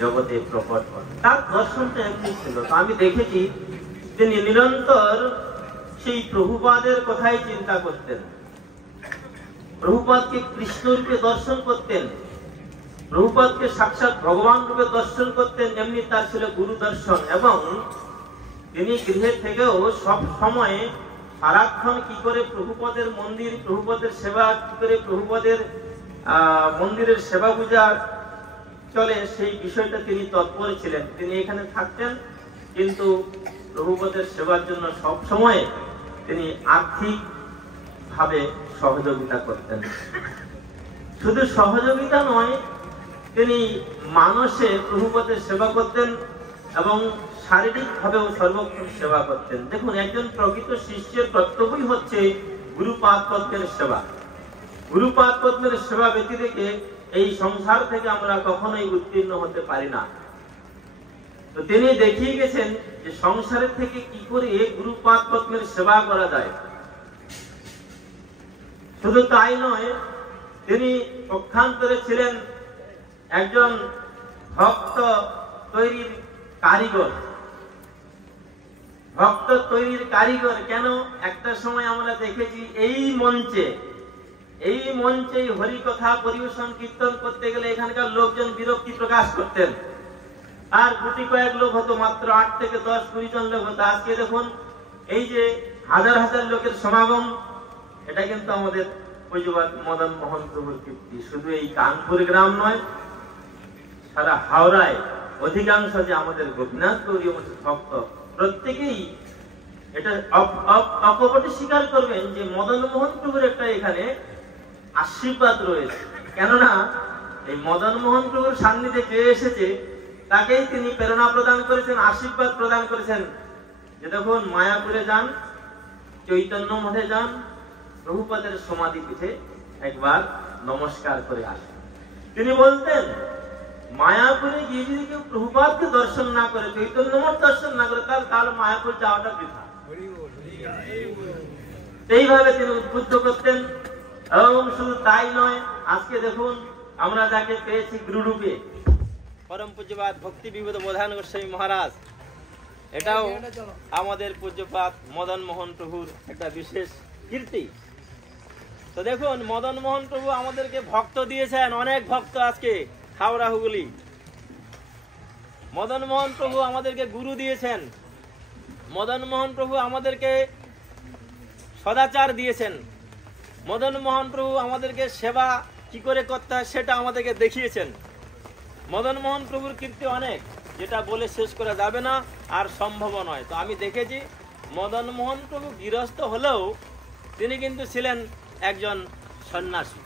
জগতে প্রকট হন। তার দর্শনটা এমনি ছিল। তো আমি দেখেছি তিনি নিরন্তর সেই প্রভুপাদের কথাই চিন্তা করতেন, প্রভুপাদকে কৃষ্ণ রূপে দর্শন করতেন, প্রভুপাদকে সাক্ষাৎ ভগবান রূপে দর্শন করতেন। এমনি তার ছিল গুরু দর্শন। এবং তিনি গৃহে থেকেও সব সময় সারাক্ষণ কি করে প্রভুপাদের মন্দির, প্রভুপাদের সেবা, কি করে প্রভুপাদের মন্দিরের সেবা পূজা চলে, সেই বিষয়টা তিনি তৎপর ছিলেন। তিনি এখানে থাকতেন, কিন্তু প্রভুপাদের সেবার জন্য সব সময় তিনি আর্থিক ভাবে সহযোগিতা করতেন। শুধু সহযোগিতা নয়, তিনি মানসে প্রভুপাদের সেবা করতেন এবং শারীরিক ভাবেও সর্বক্ষণ সেবা করতেন। দেখুন, একজন প্রকৃত শিষ্যের কর্তব্যই হচ্ছে গুরুপাদ পদ্মের সেবা। গুরুপাদ পদ্মের সেবা ব্যতিরেকে এই সংসার থেকে আমরা কখনোই উত্তীর্ণ হতে পারি না। তো তিনি দেখিয়ে গেছেন যে সংসারের থেকে কি করে গুরুপাদ পদ্মের সেবা করা যায়। শুধু তাই নয়, তিনি পক্ষান্তরে ছিলেন একজন ভক্ত তৈরির কারিগর। ভক্ত তৈরির কারিগর কেন? একটা সময় আমরা দেখেছি এই মঞ্চে হরি কথা পরিবেশন কীর্তন করতে গেলে এখানকার লোকজন বিরক্তি প্রকাশ করতেন, আর গুটি কয়েক লোক হতো, মাত্র 8 থেকে 10-20 জন লোক হতো। আজকে দেখুন, এই যে হাজার হাজার লোকের সমাগম, এটা কিন্তু আমাদের পূজ্যপাদ মদন মোহন প্রভুর কীর্তি। শুধু এই কানপুর গ্রাম নয়, সারা হাওড়ায় অধিকাংশ যে আমাদের গোপীনাথ গৌরীয় মঠের ভক্ত, প্রত্যেকেই এটা অকপটে স্বীকার করবেন যে মদন মোহন প্রভুর একটা এখানে আশীর্বাদ রয়েছে। কেননা এই মদন মোহন প্রভুর সান্নিধ্যে যে এসেছে তাকেই তিনি প্রেরণা প্রদান করেছেন, আশীর্বাদ প্রদান করেছেন যে দেখুন, মায়াপুরে যান, চৈতন্য মঠে যান, প্রভুপাদের সমাধি পীঠে একবার নমস্কার করে আসেন। তিনি বলতেন, মায়াপুরে গিয়ে যদি কেউ প্রভুপাদকে দর্শন না করে, চৈতন্য মঠ দর্শন না করে, তাহলে মায়াপুর যাওয়াটা বৃথা। এইভাবে তিনি উদ্বুদ্ধ করতেন। এবং শুধু তাই নয়, আজকে দেখুন আমরা যাকে পেয়েছি গুরুরূপে, পরম পূজ্যপাদ ভক্তি বিবোধ বোধান গোস্বামী মহারাজ, এটাও আমাদের পূজ্যপাদ মদন মোহন প্রভুর একটা বিশেষ কীর্তি। তো দেখুন, মদন মোহন প্রভু আমাদেরকে ভক্ত দিয়েছেন, অনেক ভক্ত আজকে হাওড়া হুগলি। মদন মোহন প্রভু আমাদেরকে গুরু দিয়েছেন, মদন মোহন প্রভু আমাদেরকে সদাচার দিয়েছেন, মদন মোহন প্রভু আমাদেরকে সেবা কি করে করতে হয় সেটা আমাদেরকে দেখিয়েছেন। মদন মোহন প্রভুর কীর্তি অনেক, যেটা বলে শেষ করা যাবে না আর সম্ভব নয়। তো আমি দেখেছি মদন মোহন প্রভু গৃহস্থ হলেও তিনি কিন্তু ছিলেন একজন সন্ন্যাসী।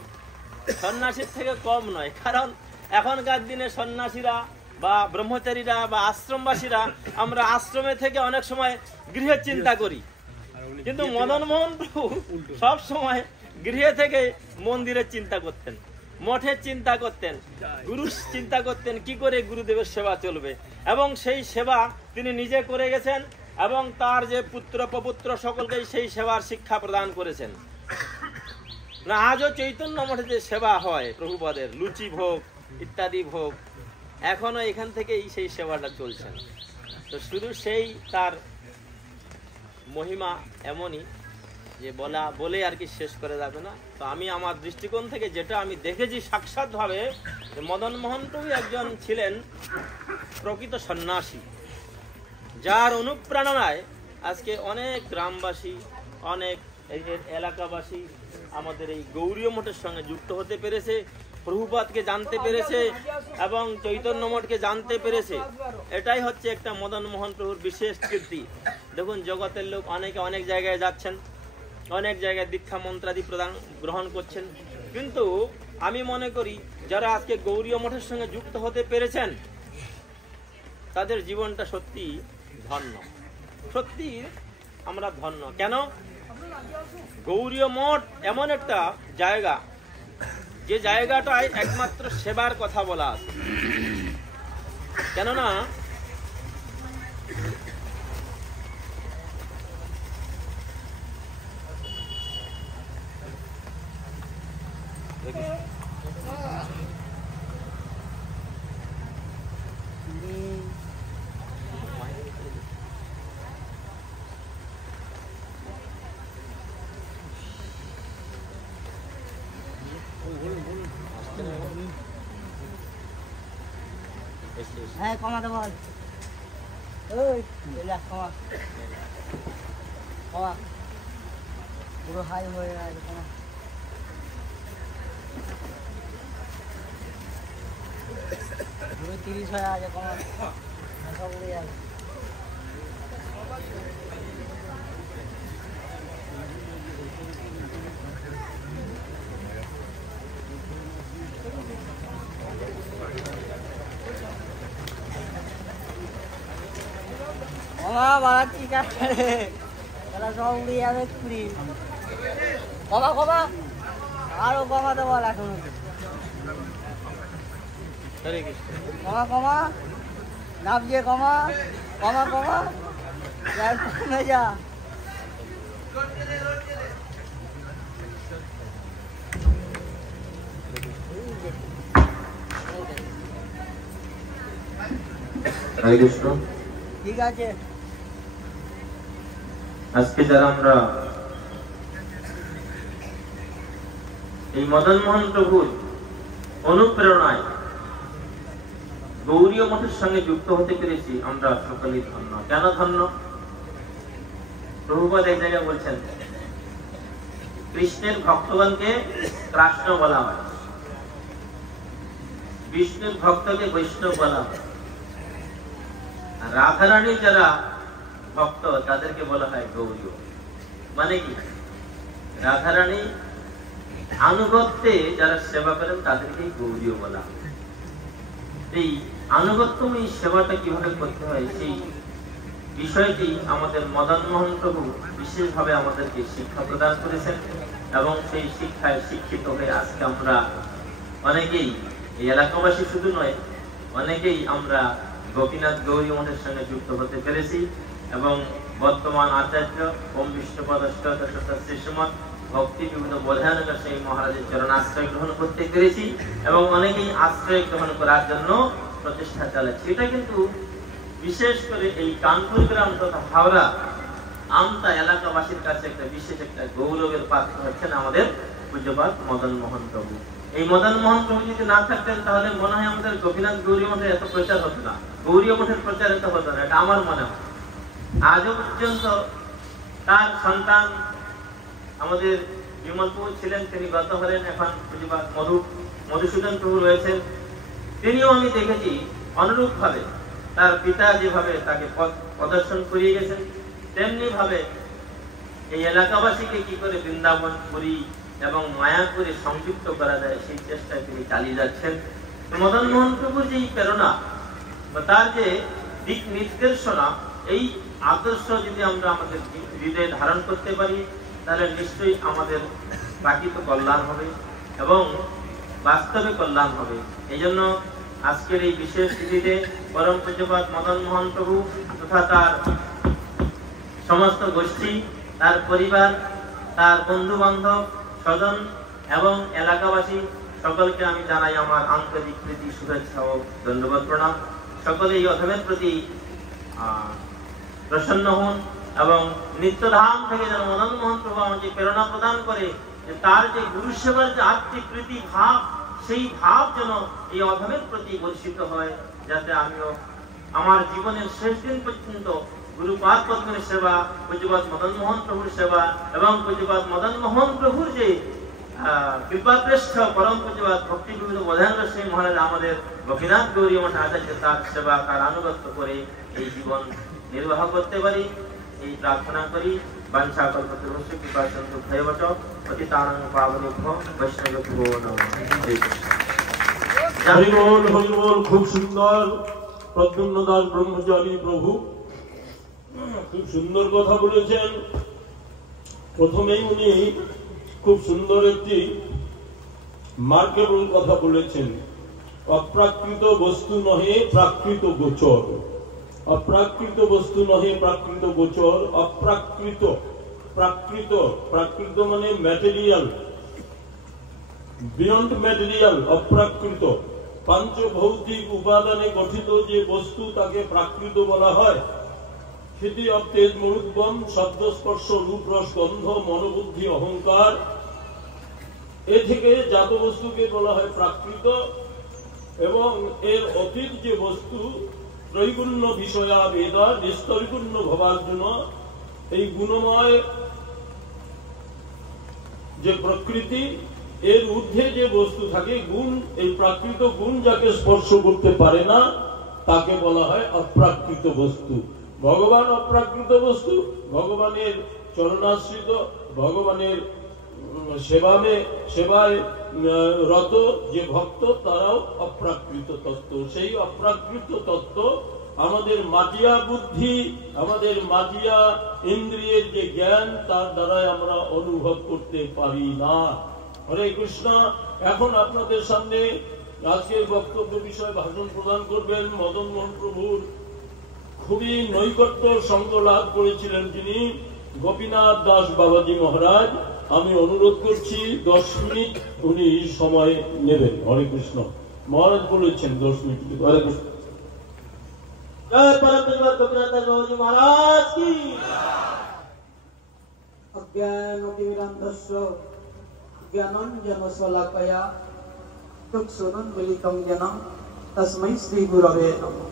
সন্ন্যাসীর থেকে কম নয়, কারণ এখনকার দিনে সন্ন্যাসীরা বা ব্রহ্মচারীরা বা আশ্রমবাসীরা আমরা আশ্রমে থেকে অনেক সময় গৃহের চিন্তা করি, কিন্তু মদন মোহন প্রভু সব সময় গৃহে থেকে মন্দিরের চিন্তা করতেন, মঠের চিন্তা করতেন, গুরুর চিন্তা করতেন, কি করে গুরুদেবের সেবা চলবে। এবং সেই সেবা তিনি নিজে করে গেছেন এবং তার যে পুত্র প্রপুত্র সকলকেই সেই সেবার শিক্ষা প্রদান করেছেন। না আজও চৈতন্য মঠে যে সেবা হয় প্রভুপাদের, লুচি ভোগ ইত্যাদি ভোগ, এখনো এখান থেকেই সেই সেবাটা চলছেন। তো শুধু সেই তার মহিমা এমনই যে বলে আর কি শেষ করে যাবে না। তো আমি আমার দৃষ্টিকোণ থেকে যেটা আমি দেখেছি সাক্ষাৎভাবে, মদন মোহন প্রভু একজন ছিলেন প্রকৃত সন্ন্যাসী, যার অনুপ্রেরণায় আজকে অনেক গ্রামবাসী, অনেক এলাকাবাসী আমাদের এই গৌরীয় মঠের সঙ্গে যুক্ত হতে পেরেছে, প্রভুপাদকে জানতে পেরেছে এবং চৈতন্য মঠকে জানতে পেরেছে। এটাই হচ্ছে একটা মদন মোহন প্রভুর বিশেষ কীর্তি। দেখুন জগতের লোক অনেকে অনেক জায়গায় যাচ্ছেন, অনেক জায়গায় দীক্ষা মন্ত্রাদি প্রদান গ্রহণ করছেন, কিন্তু আমি মনে করি যারা আজকে গৌরীয় মঠের সঙ্গে যুক্ত হতে পেরেছেন তাদের জীবনটা সত্যি ধন্য। সত্যি আমরা ধন্য। কেন? গৌরীয় মঠ এমন একটা জায়গা, যে জায়গাটায় একমাত্র সেবার কথা বলা আছে। কেননা হ্যাঁ কমাতে বল, ওই কমা কমা, পুরো হাই হয়ে গেছে, কমা। পুরো 30 হয়ে আছে, কমা, সব উড়ে যাবে। বাড়াচ্ছি কাছে, তাহলে সব উড়ে যাবে কুড়ি। কমা কমা, আরো কমাতে বল এখন। কমা কমা, নামছে কমা, কমা কমা, কমে যা। হরে কৃষ্ণ। ঠিক আছে। আজকে যারা আমরা এই মদন মোহন প্রভুর অনুপ্রেরণায় গৌরীয় মঠের সঙ্গে যুক্ত হতে পেরেছি, আমরা সকলেই ধন্য। কেন ধন্য? প্রভুপাদ এই জায়গায় বলছেন কৃষ্ণের ভক্তগণকে কৃষ্ণ বলা হয়, বিষ্ণুর ভক্তকে বৈষ্ণব বলা হয়, রাধারানীর যারা ভক্ত তাদেরকে বলা হয় গৌরীয়। মানে কি? রাধারানী আনুগত্যে যারা সেবা করেন তাদেরকেই গৌরীয় বলা হয়। এই আনুগত্যময়ী সেবাটা কিভাবে করতে হয় সেই বিষয়টি আমাদের মদন মোহন প্রভু বিশেষভাবে আমাদেরকে শিক্ষা প্রদান করেছেন এবং সেই শিক্ষায় শিক্ষিত হয়ে আজকে আমরা অনেকেই, এই এলাকাবাসী শুধু নয়, অনেকেই আমরা গোপীনাথ গৌরী মঠের সঙ্গে যুক্ত হতে পেরেছি এবং বর্তমান আচার্য ওম বিষ্ণুপদ শ্রীমৎ ভক্তি বিভিন্ন বোধায়নক সেই মহারাজের চরণ আশ্রয় গ্রহণ করতে পেরেছি এবং অনেকেই আশ্রয় গ্রহণ করার জন্য প্রচেষ্টা চালাচ্ছি। এটা কিন্তু বিশেষ করে এই কানপুর গ্রাম তথা হাওড়া আমতা এলাকাবাসীর কাছে একটা বিশেষ একটা গৌরবের পাত্র হচ্ছেন আমাদের পূজ্যপাদ মদন মোহন প্রভু। এই মদন মোহন প্রভু যদি না থাকতেন তাহলে মনে হয় আমাদের গোপীনাথ গৌরী মঠের এত প্রচার হতো না, গৌরীয় মঠের প্রচার এত হতো না, এটা আমার মনে হয়। আজও পর্যন্ত তার সন্তান আমাদের বিমল প্রভু ছিলেন, তিনি গত হলেন। এখন পুঁজিবাদ মধুসূদন প্রভু রয়েছেন, তিনিও আমি দেখেছি অনুরূপ ভাবে তার পিতা যেভাবে তাকে পথ প্রদর্শন করিয়ে গেছেন, তেমনি ভাবে এই এলাকাবাসীকে কি করে বৃন্দাবন পুরী এবং মায়াপুরে সংযুক্ত করা যায় সেই চেষ্টায় তিনি চালিয়ে যাচ্ছেন। মদন মোহন প্রভুর যে প্রেরণা বা তার যে দিক নির্দেশনা, এই আদর্শ যদি আমরা আমাদের হৃদয়ে ধারণ করতে পারি, তাহলে নিশ্চয়ই আমাদের প্রাকৃত কল্যাণ হবে এবং বাস্তবে কল্যাণ হবে। এই জন্য আজকের এই বিশেষ তিথিতে পরম পূজ্যপাদ মদন মোহন প্রভু তথা তার সমস্ত গোষ্ঠী, তার পরিবার, তার বন্ধু বান্ধব, স্বজন এবং এলাকাবাসী সকলকে আমি জানাই আমার আন্তরিক প্রীতি, শুভেচ্ছা ও ধন্যবাদ প্রণাম। সকলে এই অধমের প্রতি প্রসন্ন হন এবং নিত্যধাম থেকে যেন মদন মোহন প্রভু আমাকে প্রেরণা প্রদান করে যে তার যে গুরু সেবার যে আত্মিক প্রীতি ভাব, সেই ভাব যেন এই অধমের প্রতি বর্ষিত হয়, যাতে আমিও আমার জীবনের শেষ দিন পর্যন্ত গুরুপাদ পদ্মের সেবা, পূজ্যপাদ মদন মোহন প্রভুর সেবা এবং পূজ্যপাদ মদন মোহন প্রভুর যে কৃপাপৃষ্ঠ পরম পূজ্যপাদ ভক্তি বিবিধ বোধানন্দ সিং মহারাজ আমাদের গোপীনাথ গৌরী মঠ আচার্য, তার সেবা, তার আনুগত্য করে এই জীবন নির্বাহ করতে পারি, এই প্রার্থনা করি। বাঞ্ছা কল্পতরুশ্চ কৃপা সিন্ধু ভয়বচ পতিতানাং পাবনেভ্যো বৈষ্ণবেভ্যো নমঃ। হরি বল, হরি বল। খুব সুন্দর প্রদ্যুম্ন দাস ব্রহ্মচারী প্রভু খুব সুন্দর কথা বলেছেন। প্রথমেই উনি খুব সুন্দর একটি মার্কেবল কথা বলেছেন, অপ্রাকৃত বস্তু নহে প্রাকৃত গোচর। অপ্রাকৃত বস্তু নহে প্রাকৃত গোচর। অপ্রাকৃত, প্রাকৃত, প্রাকৃত মানে ম্যাটেরিয়াল, বিয়ন্ড ম্যাটেরিয়াল, অপ্রাকৃত। পাঞ্চভৌতিক উপাদানে গঠিত যে বস্তু তাকে প্রাকৃত বলা হয়। সেটি অতেজ মরুদ্গম, শব্দ স্পর্শ রূপ রস গন্ধ মনোবুদ্ধি অহংকার, এ থেকে জাত বস্তুকে বলা হয় প্রাকৃত। এবং এর অতীত যে বস্তু ত্রৈগুণ্য বিষয়া বেদা নিস্তৈগুণ্য ভবার্জুন, এই গুণময় যে প্রকৃতি, এর ঊর্ধ্বে যে বস্তু থাকে গুণ, এই প্রাকৃত গুণ যাকে স্পর্শ করতে পারে না তাকে বলা হয় অপ্রাকৃত বস্তু। ভগবান অপ্রাকৃত বস্তু, ভগবানের চরণাশ্রিত, ভগবানের সেবায় রত যে ভক্ত, তারাও অপ্রাকৃত তত্ত্ব। সেই অপ্রাকৃত তত্ত্ব আমাদের মাজিয়া বুদ্ধি, আমাদের মাজিয়া ইন্দ্রিয়ের যে জ্ঞান, তার দ্বারাই আমরা অনুভব করতে পারি না। হরে কৃষ্ণ। এখন আপনাদের সামনে আজকের বক্তব্য বিষয়ে ভাষণ প্রদান করবেন মদন মোহন প্রভুর খুবই নৈকট্য সঙ্গ লাভ করেছিলেন যিনি গোপীনাথ দাস বাবাজি মহারাজ। আমি অনুরোধ করছি 10 মিনিট উনি সময় নেবেন। হরে কৃষ্ণ। মহারাজ বলেছেন 10 মিনিট। হরে কৃষ্ণ। জয় পরম পূজ্যপাদ গোপীনাথ দাস বাবাজি মহারাজ কি। অজ্ঞানতিমিরান্ধস্য জ্ঞানাঞ্জন শলাকয়া চক্ষুরুন্মিলিतं येन तस्मै श्रीगुरवे नमः।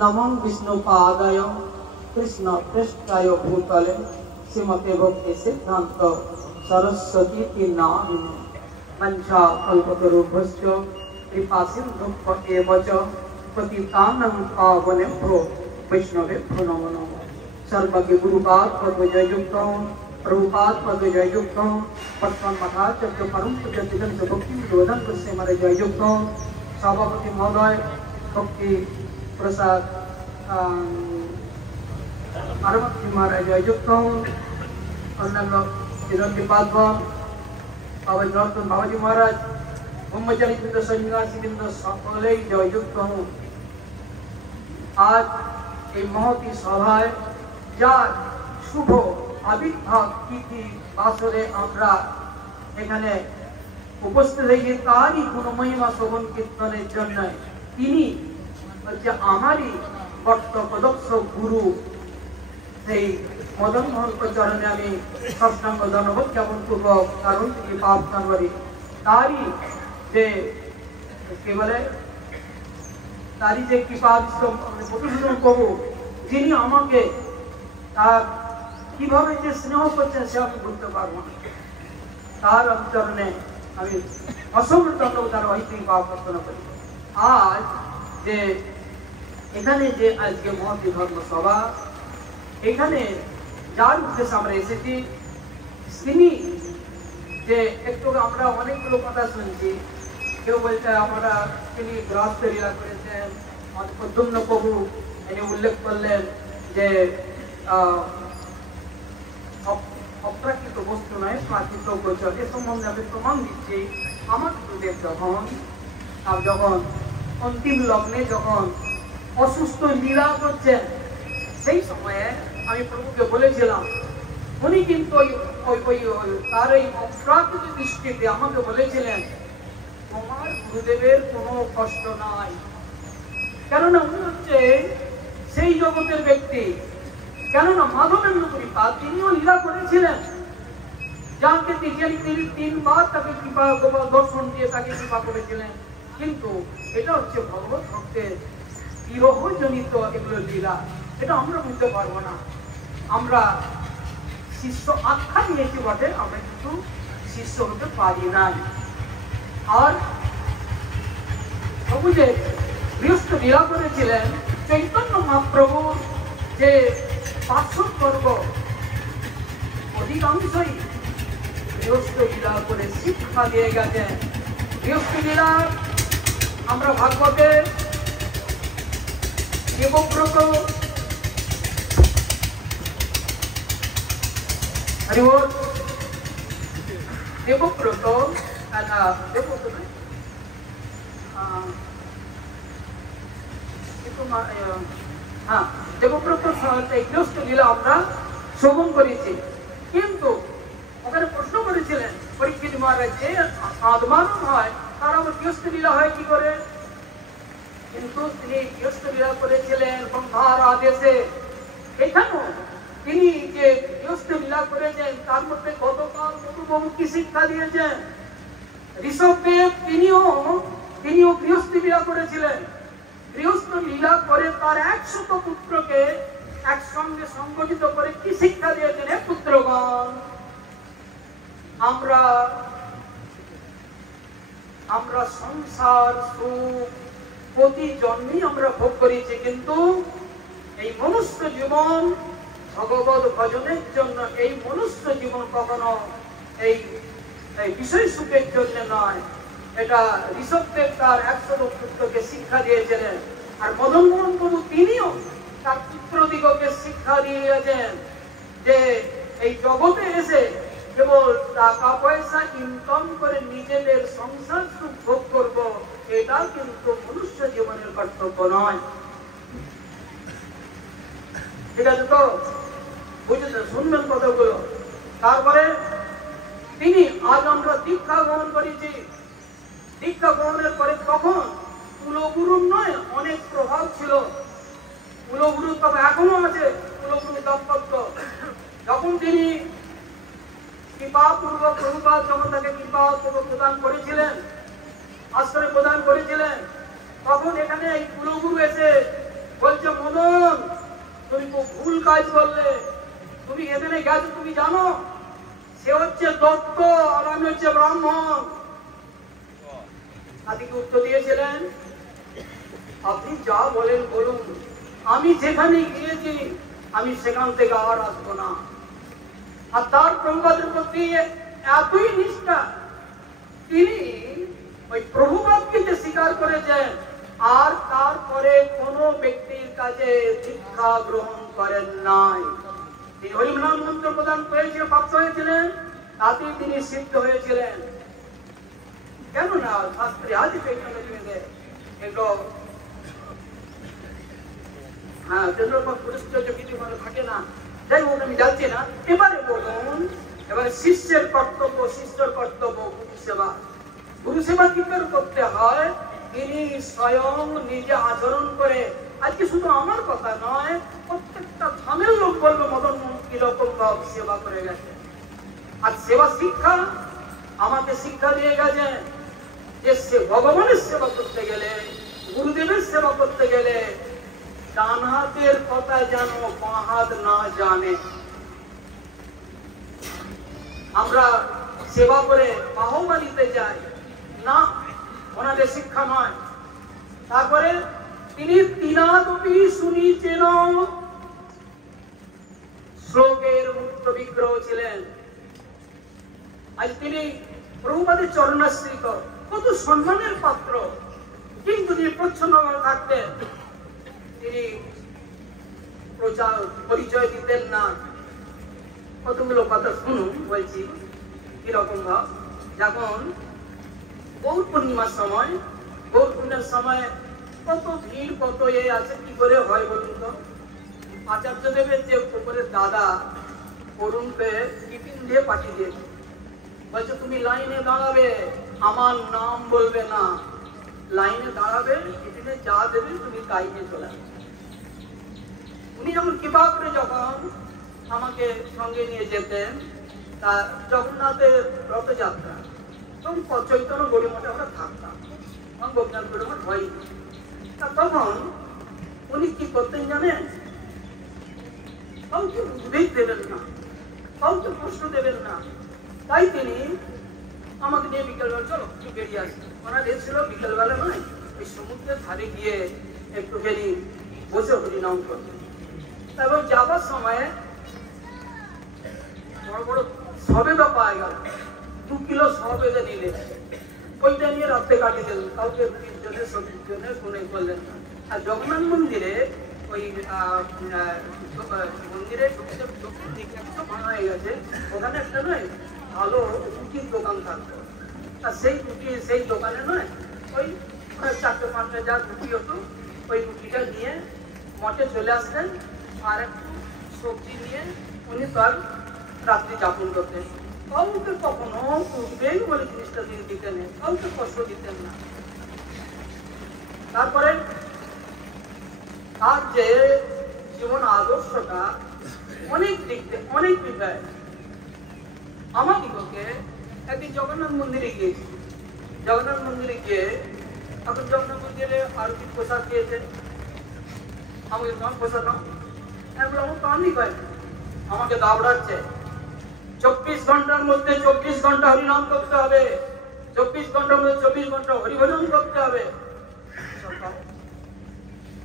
नमो विष्णुपादाय कृष्णपृष्ठाय भूतले श्रीमते भक्ति सिद्धान्त सरस्वती नामिने वंशा कल्पतरुभ्यश्च कृपा सिन्धुभ्य एव च पतितानां पावनेभ्यो वैष्णवेभ्यो नमो नमः। सर्वज्ञ गुरुपाद पद्मजयुक्त प्रभुपाद पद्मजयुक्त वर्तमान मठाचार्य परम पूज्य दिगंत भक्ति विरोधन से हमारे जययुक्त सभापति महोदय भक्ति प्रसाद पार्वती महाराज जययुक्त अन्य विरोधी पादवन बाबा नर्तन बाबाजी महाराज ब्रह्मचारी वृंद सन्यासी वृंद सकले जययुक्त हूँ। आज এই মহতি সভায় যার শুভ আবির্ভাব তিথি বাসরে আমরা এখানে উপস্থিত হয়েছি, তারই গুণমহিমা শোভন কীর্তনের জন্য তিনি হচ্ছে আমারই বর্তপদক্ষ গুরু। সেই মদন মোহন চরণে আমি সষ্টাঙ্গ ধন্যবাদ জ্ঞাপন পূর্বক কারণ তিনি পাপ করি তারই যে কি বলে তারই যে কৃপা প্রতিশোধন করবো, যিনি আমাকে তার কিভাবে যে স্নেহ করছেন সে আমি বুঝতে পারবো না। তার চরণে আমি অসংখ্য ধন্যবাদ আর ঐতিহ্য পাওয়া প্রার্থনা করি। আজ যে এখানে যে আজকে মহতী ধর্ম সভা, এখানে যার উদ্দেশ্যে আমরা এসেছি, তিনি যে একটু আমরা অনেকগুলো কথা শুনছি, কেউ বলছে আমরা তিনি গৃহস্থ লীলা করেছেন, প্রদ্যুম্ন প্রভু তিনি উল্লেখ করলেন যে অপ্রাকৃত বস্তু নয়, প্রাকৃত গোচর। এ সম্বন্ধে আমি প্রমাণ দিচ্ছি। আমার গুরুদেব যখন অন্তিম লগ্নে যখন অসুস্থ লীলা করছেন, সেই সময়ে আমি প্রভুকে বলেছিলাম, উনি কিন্তু তার এই অপ্রাকৃত দৃষ্টিতে আমাকে বলেছিলেন, তোমার গুরুদেবের কোনো কষ্ট নাই, কেননা উনি হচ্ছে সেই জগতের ব্যক্তি। কেননা মাধবেন্দ্র কৃপা তিনিও লীলা করেছিলেন, যাকে তিনি 3 বার তাকে কৃপা দর্শন দিয়ে তাকে কৃপা করেছিলেন। কিন্তু এটা হচ্ছে ভগবত ভক্তের বিরহজনিত এগুলো লীলা, এটা আমরা বুঝতে পারবো না। আমরা শিষ্য আখ্যা নিয়েছি বটে, আমরা কিন্তু শিষ্য হতে পারি নাই। আর প্রভু যে গৃহস্থ লীলা করেছিলেন, চৈতন্য মহাপ্রভুর যে পার্শ্ববর্গ অধিকাংশই গৃহস্থ লীলা করে শিক্ষা দিয়ে গেছেন। গৃহস্থ লীলা আমরা ভাগবতে দেবব্রত দেবব্রত দেবব্রত গৃহস্থ লীলা আমরা শ্রবণ করেছি। কিন্তু ওখানে প্রশ্ন করেছিলেন পরীক্ষিত মহারাজ, যে আদমানব হয় তার আবার গৃহস্থ লীলা হয় কি করে? কিন্তু তিনি গৃহস্থ লীলা করেছিলেন ব্রহ্মার আদেশে। এখানেও তিনি যে গৃহস্থ লীলা করেছেন, তার মধ্যে গতকাল মধুবাবু কি শিক্ষা দিয়েছেন? ঋষভদেব তিনিও গৃহস্থ লীলা করেছিলেন। গৃহস্থ লীলা করে তার 100 পুত্রকে একসঙ্গে সংগঠিত করে কি শিক্ষা দিয়েছেন? হে পুত্রগণ, আমরা সংসার সুখ প্রতি জন্মেই আমরা ভোগ করেছি, কিন্তু এই মনুষ্য জীবন ভগবত ভজনের জন্য, এই মনুষ্য জীবন কখনো এই বিষয় সুখের জন্য নয়। এটা ঋষভদেব তার 100 পুত্রকে শিক্ষা দিয়েছিলেন। আর মদন মোহন প্রভু তিনিও তার পুত্রদিগকে শিক্ষা দিয়েছেন যে এই জগতে এসে কেবল টাকা পয়সা ইনকাম করে নিজেদের সংসার সুখ ভোগ করব, এটা কিন্তু মনুষ্য জীবনের কর্তব্য নয়। ঠিক আছে তো? বুঝেছেন? শুনবেন কথাগুলো। তারপরে তিনি আজ আমরা দীক্ষা গ্রহণ করেছি। দীক্ষা গ্রহণের পরে তখন কুলগুরুর নয়, অনেক প্রভাব ছিল। কুলগুরু তবে এখনো আছে, কুলগুরু দাম্পত্য। যখন তিনি কৃপাপূর্বক প্রভুপাদ যখন তাকে কৃপাপূর্বক প্রদান করেছিলেন, আশ্রয় প্রদান করেছিলেন, তখন এখানে এই কুলগুরু এসে বলছে, মদন তুমি খুব ভুল কাজ করলে, তুমি এখানে গেছো, তুমি জানো সে হচ্ছে দত্ত আর আমি হচ্ছে ব্রাহ্মণ। তাদেরকে উত্তর দিয়েছিলেন, আপনি যা বলেন বলুন, আমি যেখানে গিয়েছি আমি সেখান থেকে আর আসবো না। আর তার প্রভুপাদের প্রতি এতই নিষ্ঠা, তিনি ওই প্রভুপাদকে যে স্বীকার করেছেন আর তারপরে কোন ব্যক্তির কাছে দীক্ষা গ্রহণ করেন নাই। তিনি হরিনাম মন্ত্র প্রদান করেছিলেন, প্রাপ্ত হয়েছিলেন, তাতে তিনি সিদ্ধ হয়েছিলেন। কেননা শাস্ত্রে আজ এগুলো থাকে না। যাই হোক, আমি যাচ্ছি না। এবারে বলুন, এবারে শিষ্যের কর্তব্য, শিষ্যের কর্তব্য গুরু সেবা। গুরু সেবা কি করে করতে হয়? তিনি স্বয়ং নিজে আচরণ করে। আজকে শুধু আমার কথা নয়, প্রত্যেকটা ধামের লোক বলবে মদন মোহন কিরকম ভাব সেবা করে গেছে। আর সেবা শিক্ষা আমাকে শিক্ষা দিয়ে গেছে যে ভগবানের সেবা করতে গেলে, গুরুদেবের সেবা করতে গেলে ডান হাতের কথা যেন বাঁ হাত না জানে। আমরা সেবা করে বাহবা নিতে যায় না, ওনাদের শিক্ষা নয়। তারপরে তিনি তিনাদপি শুনিছেন শ্লোকের মুক্ত বিগ্রহ ছিলেন। আজ তিনি প্রভুপাদের চরণাশ্রিত, কত সম্মানের পাত্র, কিন্তু তিনি প্রচ্ছন্নভাবে থাকতেন। তিনি প্রচার পরিচয় দিতেন না। কতগুলো কথা শুনুন, বলছি কিরকম ভাব। যখন গৌর পূর্ণিমার সময়, গৌর পূর্ণিমার সময় কত ভিড়, কত এ আছে, কি করে হয় বলুন তো? আচার্য দেবের যে উপরের দাদা অরুণকে টিফিন দিয়ে পাঠিয়ে দিয়েছে, বলছে তুমি লাইনে দাঁড়াবে, আমার নাম বলবে না, লাইনে দাঁড়াবে, টিফিনে যা দেবে তুমি তাই নিয়ে চলে আসবে। উনি যখন কৃপা করে যখন আমাকে সঙ্গে নিয়ে যেতেন, তা জগন্নাথের রথযাত্রা, তখন চৈতন্য গরিমঠে আমরা থাকতাম, তখন গোপীনাথ গরিমঠ হয়। তখন উনি কি করতেন জানেন? কাউকে উদ্বেগ দেবেন না, কাউকে প্রশ্ন দেবেন না। তাই তিনি আমাকে নিয়ে বিকেলবেলা চলো একটু বেরিয়ে আসি। ওনার এসেছিল বিকেলবেলা নয়, ওই সমুদ্রের ধারে গিয়ে একটুখানি বসে হরিনাম করতেন। তারপর যাবার সময় বড় বড় সবেদা পাওয়া গেল, 2 কিলো সবেদা নিলে, ওইটা নিয়ে রাত্রে কাটিয়ে দিলেন, কাউকে জনের সবজির জন্য শুনে করলেন না। আর জগন্নাথ মন্দিরে ওই মন্দিরে দক্ষিণ দিকে একটা ভাঙা হয়ে গেছে, ওখানে একটা নয় ভালো রুটির দোকান থাকতো। আর সেই রুটি, সেই দোকানে নয় ওই 4-5টা যা রুটি হতো, ওই রুটিটা নিয়ে মঠে চলে আসতেন, আর একটু সবজি নিয়ে উনি তার রাত্রি যাপন করতেন। কাউকে কখনো উঠবেই বলে জিনিসটা তিনি দিতেন, কাউকে কষ্ট দিতেন না। তারপরে তার যে জীবন আদর্শটা অনেক দিক থেকে, অনেক বিষয়। আমার দিকে একদিন জগন্নাথ মন্দিরে গিয়েছি, জগন্নাথ মন্দিরে গিয়ে এখন জগন্নাথ মন্দিরে আরতি প্রসাদ দিয়েছে, আমাকে তোমার প্রসাদ নাও, আমার তো আমি কয়, আমাকে দাবড়াচ্ছে 24 ঘন্টার মধ্যে 24 ঘন্টা হরিনাম করতে হবে, 24 ঘন্টার মধ্যে 24 ঘন্টা হরিভজন করতে হবে।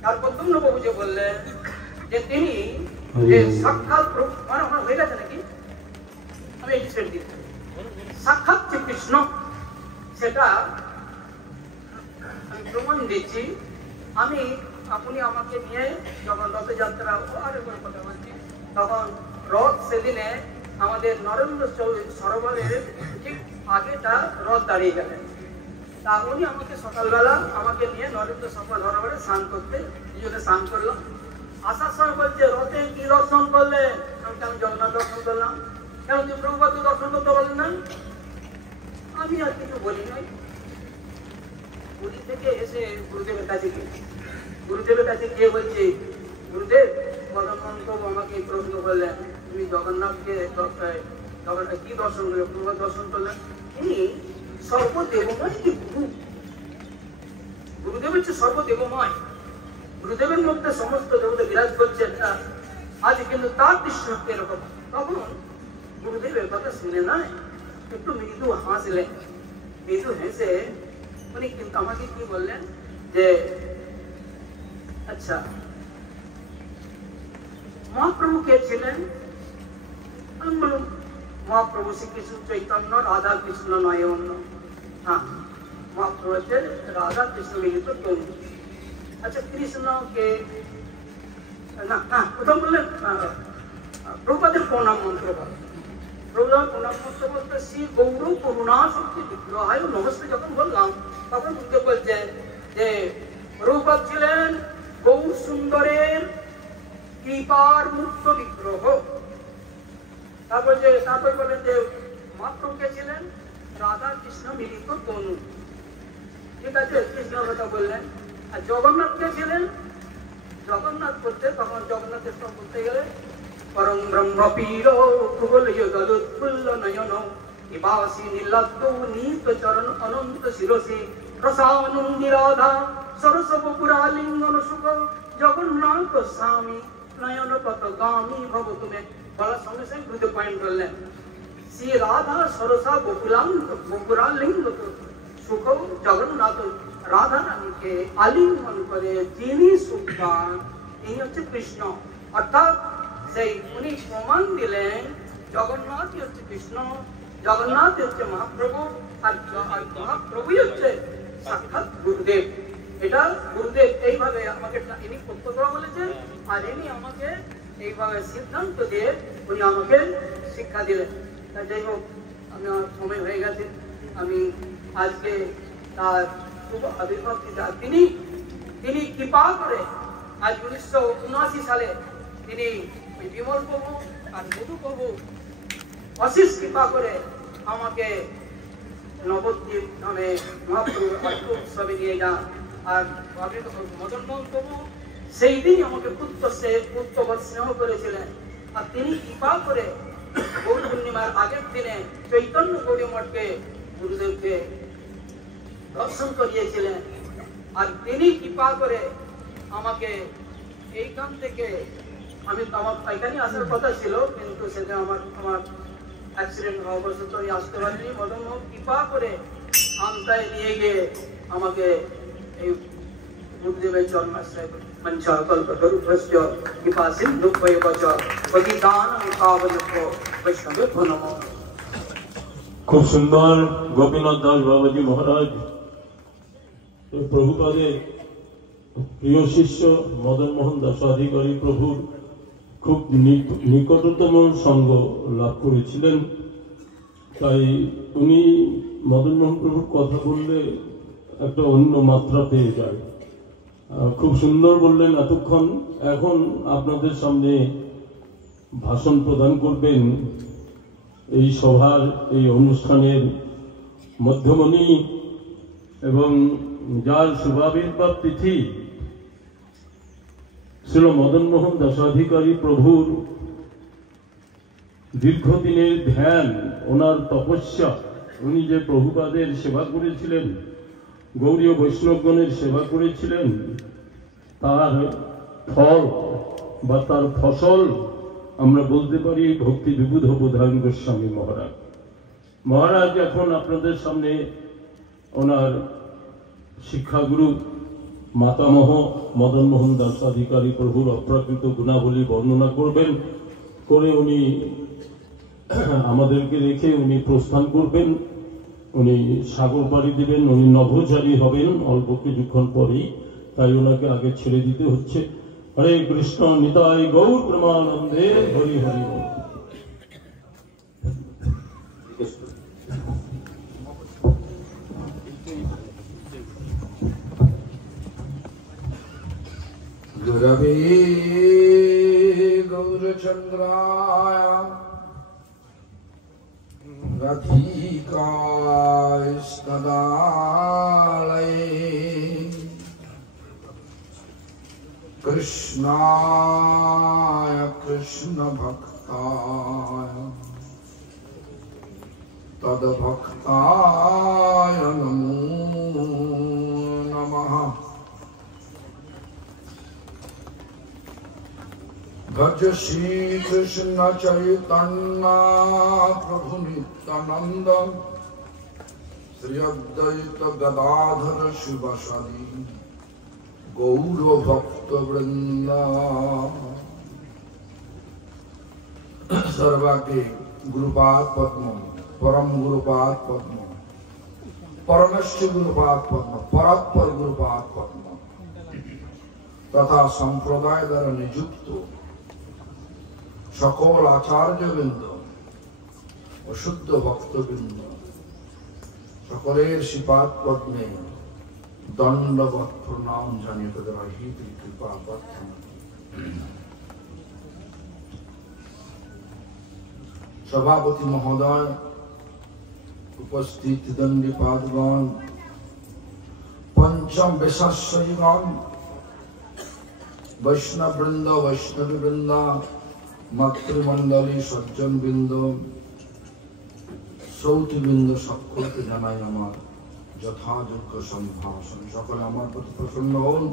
তারপর প্রভু যে বললেন যে তিনি যে সাক্ষাৎ আমার হয়ে গেছে নাকি, আমি এটি ছেড়ে দিচ্ছি, সাক্ষাৎ যে কৃষ্ণ, সেটা আমি প্রমাণ দিচ্ছি। আমি আপনি আমাকে নিয়ে যখন রথযাত্রা আরেকবার কথা বলছি, তখন রথ সেদিনে আমাদের নরেন্দ্র সরোবরের ঠিক আগেটা রথ দাঁড়িয়ে গেলেন। তা উনি আমাকে সকালবেলা আমাকে নিয়ে নরেন্দ্র সরোবরে স্নান করতে, এই জন্য স্নান করলাম। আসার সময় বলছে রথে কি দর্শন করলে? আমি জগন্নাথ দর্শন করলাম। কেন তুই প্রভুপাদ দর্শন করতে বলেন না? আমি আর কিছু বলি নাই। পুরী থেকে এসে গুরুদেবের কাছে গিয়েছি, গুরুদেবের কাছে গিয়ে বলছি, গুরুদেব মদন প্রভু আমাকে প্রশ্ন করলেন, তুমি জগন্নাথকে জগন্নাথ কি দর্শন করলে? প্রভুপাদ দর্শন করলেন। তিনি সর্বদেবময় কি গুরু, গুরুদেব হচ্ছে সর্বদেবময়, গুরুদেবের মধ্যে সমস্ত দেবতা বিরাজ করছেন। আজ কিন্তু তার দৃশ্য এরকম। তখন গুরুদেবের কথা শুনে নয় একটু মৃদু হাসলেন, মৃদু হেসে উনি কিন্তু আমাকে কি বললেন যে আচ্ছা মহাপ্রভু কে ছিলেন? আমি বলুন মহাপ্রভু শ্রীকৃষ্ণ চৈতন্য, রাধা কৃষ্ণ নয় অন্য। হ্যাঁ, মহাপ্রভু হচ্ছে রাধা কৃষ্ণ মিলিত তরুণ। আচ্ছা কৃষ্ণকে না, হ্যাঁ প্রথম বললেন প্রভুপাদের প্রণাম মন্ত্র বল। প্রভুপাদের প্রণাম মন্ত্র বলতে শ্রী গৌর করুণা শক্তি বিগ্রহায় নমস্তে যখন বললাম, তখন উঠে বলছেন যে প্রভুপাদ ছিলেন গৌর সুন্দরের কৃপার মুক্ত বিগ্রহ। তারপর বলেন যে মহাপ্রভুকে ছিলেন রাধা কৃষ্ণ মিলিত তনু। ঠিক আছে, কৃষ্ণের কথা বললেন। আর জগন্নাথকে ছিলেন, জগন্নাথ করতে তখন জগন্নাথের সব করতে গেলে পরম ব্রহ্ম পীর কুবলুৎফুল্ল নয়ন নিবাসী নীলাদ্য নীত চরণ অনন্ত শিরসী রসানন্দী রাধা সরস বপুরালিঙ্গন সুখ জগন্নাথ স্বামী নয়ন পথগামী ভব তুমি বলার সঙ্গে সঙ্গে দুটো পয়েন্ট করলেন। শ্রী রাধা সরসা বকুরালিঙ্গ সুখ জগন্নাথ রাধা রানীকে আলিঙ্গন করে যিনি সুখ পান তিনি হচ্ছে কৃষ্ণ। অর্থাৎ সেই উনি প্রমাণ দিলেন জগন্নাথ হচ্ছে কৃষ্ণ, জগন্নাথ হচ্ছে মহাপ্রভু, আর মহাপ্রভুই হচ্ছে সাক্ষাৎ গুরুদেব। এটা গুরুদেব এইভাবে আমাকে ইনি প্রত্যক্ষ বলেছেন, আর ইনি আমাকে এইভাবে সিদ্ধান্ত দিয়ে উনি আমাকে শিক্ষা দিলেন। যাই হোক, আমি আমার সময় হয়ে গেছে, আমি আজকে তার শুভ আবির্ভাব তিনি কৃপা করে আজ 1979 সালে তিনি বিমল প্রভু আর মধু প্রভু অশেষ কৃপা করে আমাকে নবদ্বীপ নামে মহাপ্রভু উৎসবে নিয়ে যান। আর মদন মোহন প্রভু সেই দিন আমাকে পুত্রবৎ স্নেহ করেছিলেন। আর তিনি কৃপা করে গৌর পূর্ণিমার আগের দিনে চৈতন্য গৌরী মঠকে গুরুদেবকে দর্শন করিয়েছিলেন। আর তিনি কৃপা করে আমাকে এইখান থেকে আমার এখানে আসার কথা ছিল, কিন্তু সেটা আমার অ্যাক্সিডেন্ট হওয়া অবস্থা আমি আসতে পারিনি। মদন মোহন কৃপা করে আমতায় নিয়ে গিয়ে আমাকে এই গুরুদেবের জন্মাশ্রয় মঞ্চাকল্পতরুভ্যশ্চ কৃপা সিন্ধুভ্যৈবচ পতিতানাং পাবনেভ্যো বৈষ্ণবেভ্যো নমঃ। খুব সুন্দর গোপীনাথ দাস বাবাজি মহারাজ প্রভুপাদের প্রিয় শিষ্য মদন মোহন দাসাধিকারী প্রভুর খুব নিকটতম সঙ্গ লাভ করেছিলেন। তাই উনি মদন মোহন প্রভুর কথা বললে একটা অন্য মাত্রা পেয়ে যায়। খুব সুন্দর বললেন এতক্ষণ। এখন আপনাদের সামনে ভাষণ প্রদান করবেন এই সভার এই অনুষ্ঠানের মধ্যমণি এবং যার শুভাবির্ভাব তিথি ছিল মদন মোহন দাসাধিকারী প্রভুর দীর্ঘদিনের ধ্যান, ওনার তপস্যা, উনি যে প্রভুপাদের সেবা করেছিলেন, গৌরীয় বৈষ্ণবগণের সেবা করেছিলেন, তার ফল বা তার ফসল আমরা বলতে পারি ভক্তি বিবুধ বোধায়ন গোস্বামী মহারাজ এখন আপনাদের সামনে ওনার শিক্ষাগুরু মাতামহ মদন মোহন দাসাধিকারী প্রভুর অপ্রাকৃত গুণাবলী বর্ণনা করবেন। করে উনি আমাদেরকে রেখে উনি প্রস্থান করবেন, উনি সাগর পাড়ি দেবেন, উনি নভোচারী হবেন অল্প কিছুক্ষণ পরেই, তাই ওনাকে আগে ছেড়ে দিতে হচ্ছে। হরে কৃষ্ণ, নিতাই গৌর প্রেমানন্দে, হরি হরি বল। गुरवे गौरचन्द्राय राधिकास्तदालये कृष्णाय कृष्णभक्ताय तद्भक्ताय नमो नमः। भज श्री कृष्ण चैतन्य प्रभु नित्यानंद श्री अद्वैत गदाधर शिवशरी गौर भक्त वृंद। सर्वाके गुरुपाद पद्म, परम गुरुपाद पद्म, परमेश्वर गुरुपाद पद्म, परात्पर गुरुपाद पद्म तथा संप्रदाय द्वारा नियुक्त সকল আচার্যবৃন্দ ও শুদ্ধ ভক্তবৃন্দ সকলের শ্রীপাদ পদ্মে দণ্ডবৎ প্রণাম জানিয়ে তাদের অহিত কৃপা প্রার্থনা। সভাপতি মহোদয়, উপস্থিত দণ্ডীপাদগণ, পঞ্চম বেশাশ্বরীগণ, বৈষ্ণববৃন্দ, বৈষ্ণবীবৃন্দ, মাতৃমণ্ডলী, সজ্জনবৃন্দ, শ্রৌতৃবৃন্দ, সকলকে জানাই আমার যথাযোগ্য সম্ভাষণ। সকলে আমার প্রতি প্রসন্ন হন।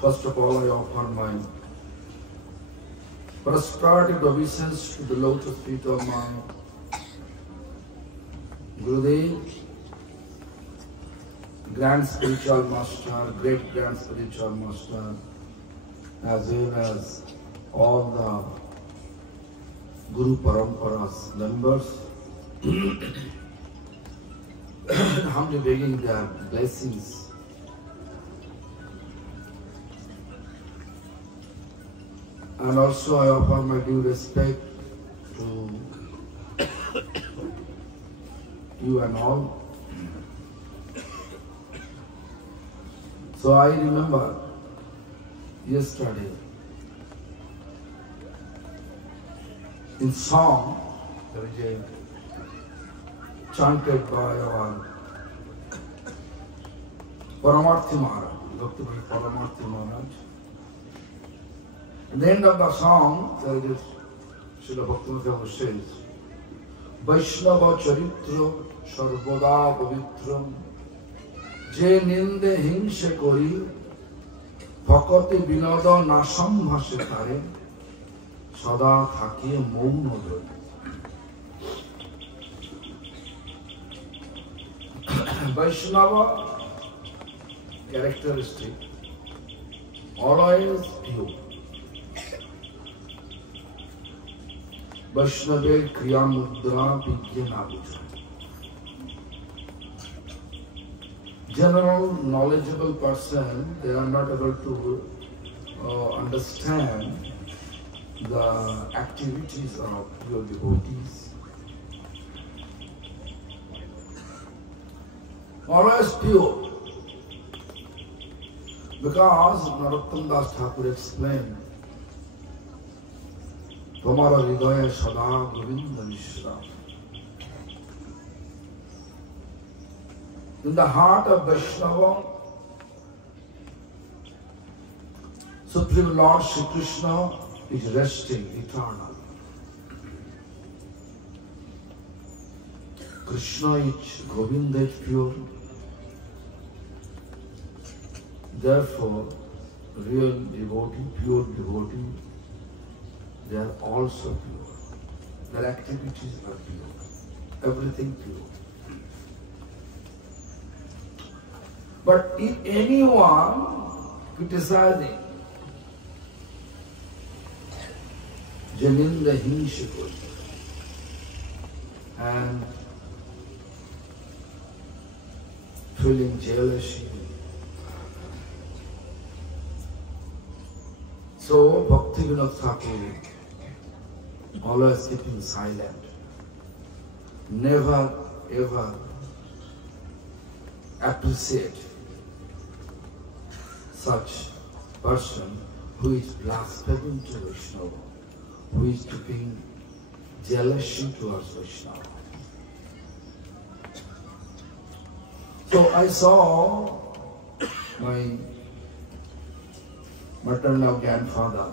First of all, I offer my prosperity and obeisance to the lotus feet of my Gurudev, Grand Spiritual Master, Great Grand Spiritual Master, as well as all the Guru Parampara's members. Humbly begging their blessings. And also I offer my due respect to you and all. So I remember yesterday in song there is a chanted by our Paramarthi Maharaj, Bhakti Paramarthi Maharaj. At the end of the song, there is Srila Bhaktivinoda says, Vaishnava Charitra Sarvada Pavitra Je Ninde Hingshe Kori Bhakati Vinoda Nasam Bhasitare Sada Thakiye Mauno Dhari. Vaishnava characteristic, always pure. Vaishnava Kriya Mudra Vijnana Buddha. General knowledgeable person, they are not able to understand the activities of pure devotees. Always pure. Because Narottam Das Thakur explained, Tomara Hridaya Sada Govinda Mishra. In the heart of Vaishnava, Supreme Lord Shri Krishna is resting eternally. Krishna is Govinda is pure. Therefore, real devotee, pure devotee, they are also pure. Their activities are pure. Everything pure. But if anyone criticizing Janinda Hinshikul and feeling jealousy, so Bhaktivinoda Thakur always keeping silent, never ever appreciate such person who is blaspheming to Vaishnava, who is keeping jealousy towards Vaishnava. So I saw my maternal grandfather.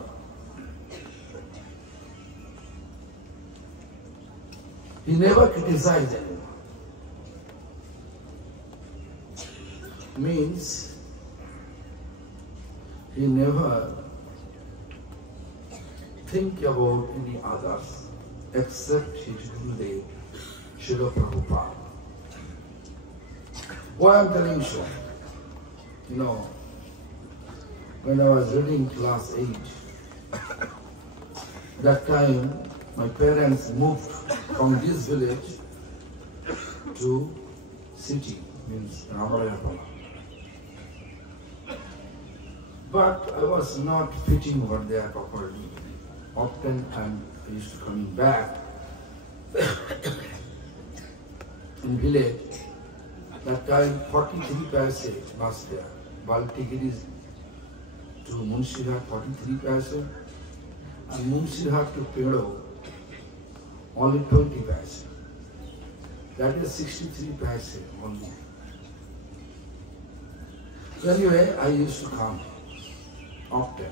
He never criticized anyone. Means he never think about any others except his Gurudev, Srila Prabhupada. Why I'm telling you so? You know, when I was reading class 8, that time my parents moved from this village to city, means Ramarayapala. But I was not fitting over there properly. Often I used to coming back in village. That time 43 paise was there. Baltigiri is to Munshirhat 43 paise and Munshirhat to Pedo only 20 paise. That is 63 paise only. Anyway, I used to come often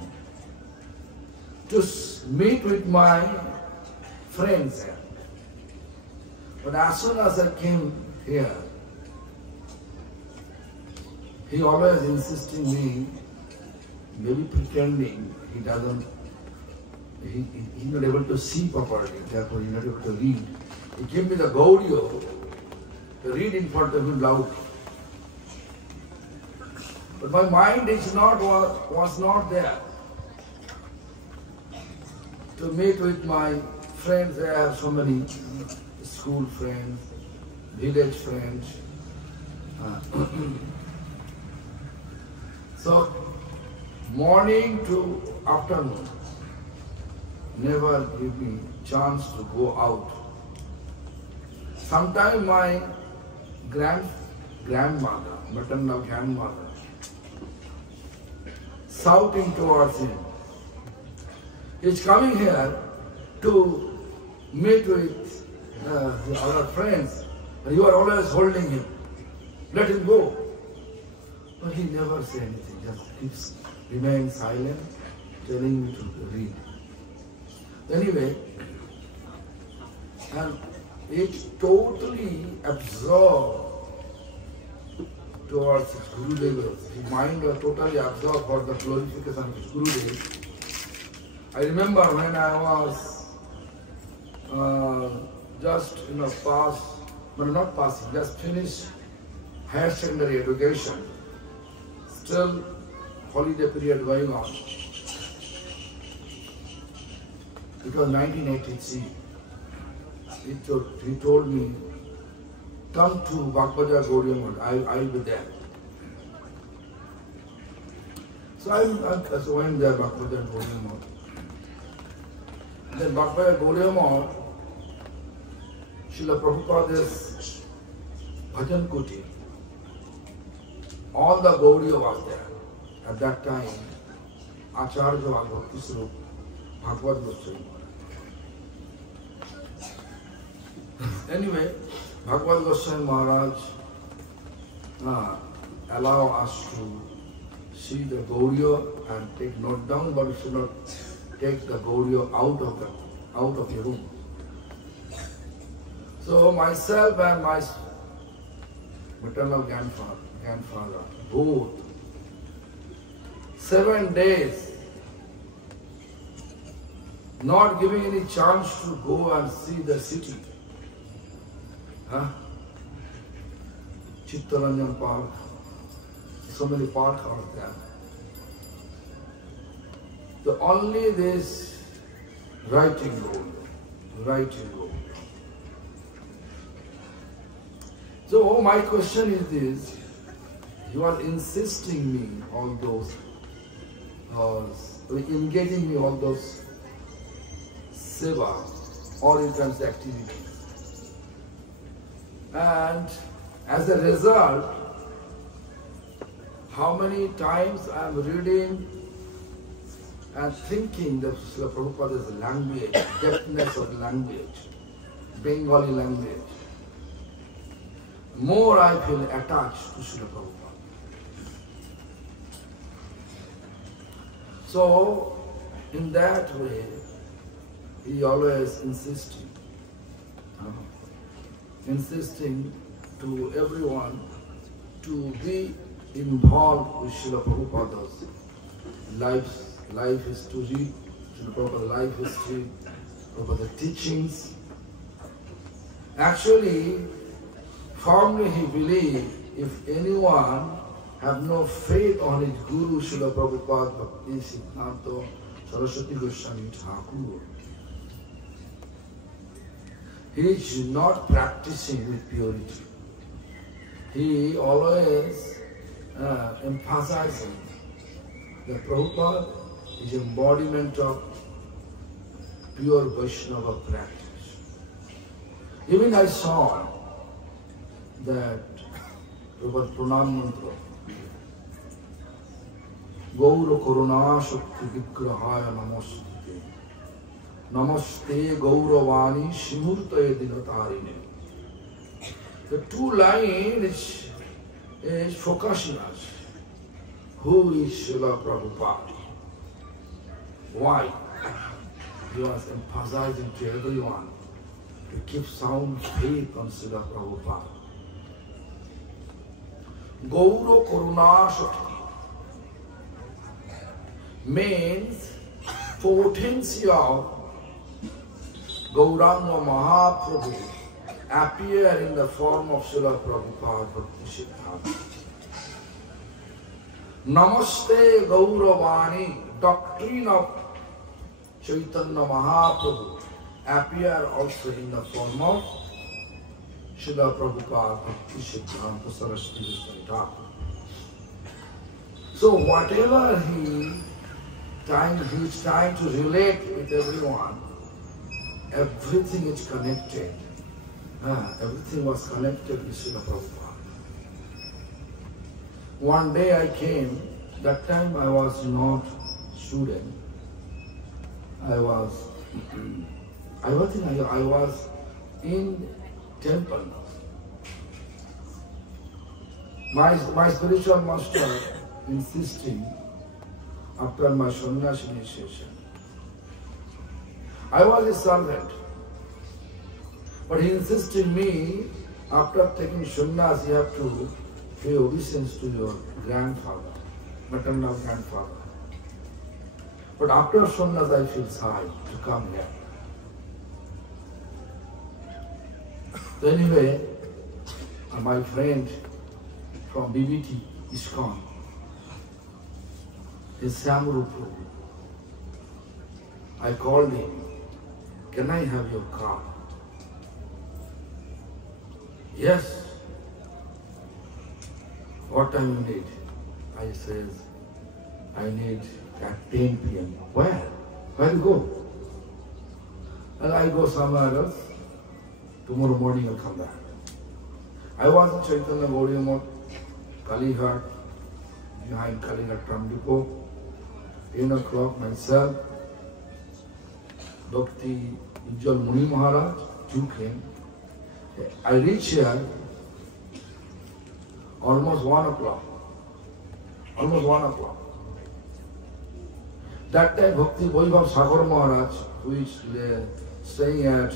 to meet with my friends there. But as soon as I came here, he always insisting me, maybe pretending he doesn't He's not able to see properly, therefore he's not able to read. He gave me the Gaudiyo to read in front of him loudly. But my mind was not there to meet with my friends. I have so many school friends, village friends. So morning to afternoon, never give me chance to go out. Sometimes my grandmother, maternal grandmother, shouting towards him. He's coming here to meet with our friends, and you are always holding him. Let him go. But he never said anything, just remain silent, telling me to read. Anyway, and it totally absorbed towards his Gurudev. His mind was totally absorbed for the glorification of his Gurudev. I remember when I was just just finished higher secondary education, still holiday period going on. It was 1983. He told me, come to Bagbajar Gaudiya Math, I will be there. So I went there, Bagbajar Gaudiya Math. Then Bagbajar Gaudiya Math, Srila Prabhupada's Bhajan Kuti, all the Gaudiya was there. At that time, Acharya Bhakti Swarup Bhagavad Goswami. Anyway, Bhagavad Goswami Maharaj allow us to see the Gaudiya and take note down, but we should not take the Gaudiya out of the room. So myself and my maternal grandfather, both, 7 days, not giving any chance to go and see the city. Chittaranjan Park, so many parks are there. The only this writing goal. So my question is this: you are insisting me all those, engaging me all those seva, or you can say activities, and as a result, how many times I am reading and thinking that Srila Prabhupada's language, depthness of language, Bengali language, more I feel attached to Srila Prabhupada. So, in that way, he always insisting to everyone to be involved with Srila Prabhupada's life history, Srila Prabhupada's life history, Prabhupada's teachings. Actually, firmly he believed if anyone have no faith on his Guru, Srila Prabhupada, Bhakti Siddhanta Saraswati Goswami Thakur, he is not practicing with purity. He always emphasizing that Prabhupada is embodiment of pure Vaishnava practice. Even I saw that Prabhupada Pranam Mantra, Gaura Karuna Shakti Vigrahaya Namaste, Namaste Gauravani Shimurtaya Dinatarine. The two lines is focusing us. Who is Srila Prabhupada? Why? He was emphasizing to everyone to keep sound faith on Srila Prabhupada. Gaura Karuna Shakti means potency of Gauranga Mahaprabhu appear in the form of Srila Prabhupada Bhakti Siddhanta. Namaste Gauravani, doctrine of Chaitanya Mahaprabhu appear also in the form of Srila Prabhupada Bhakti Siddhanta Saraswati Goswami. So whatever he is trying to relate with everyone, everything is connected. Everything was connected with Srila Prabhupada. One day I came, that time I was not student. I was in temple. My spiritual master insisting after my sannyas initiation. I was a servant, but he insisted me after taking sannyas you have to pay obeisance to your grandfather, maternal grandfather. But after sannyas I feel shy to come here. So anyway, my friend from BBT, ISKCON, is Samuru Prabhu. I called him, can I have your car? Yes. What time you need? I says, I need at 10 p.m. Where? Where you go? And I go somewhere else. Tomorrow morning I'll come back. I was in Chaitanya Gauriya Math, Kalighat, behind Kalighat Tram Depot. 10 o'clock myself, Bhakti Ujjwal Muni Maharaj, two came. I reached here almost 1 o'clock. Almost 1 o'clock. That time Bhakti Vaibhav Sagar Maharaj, who is staying at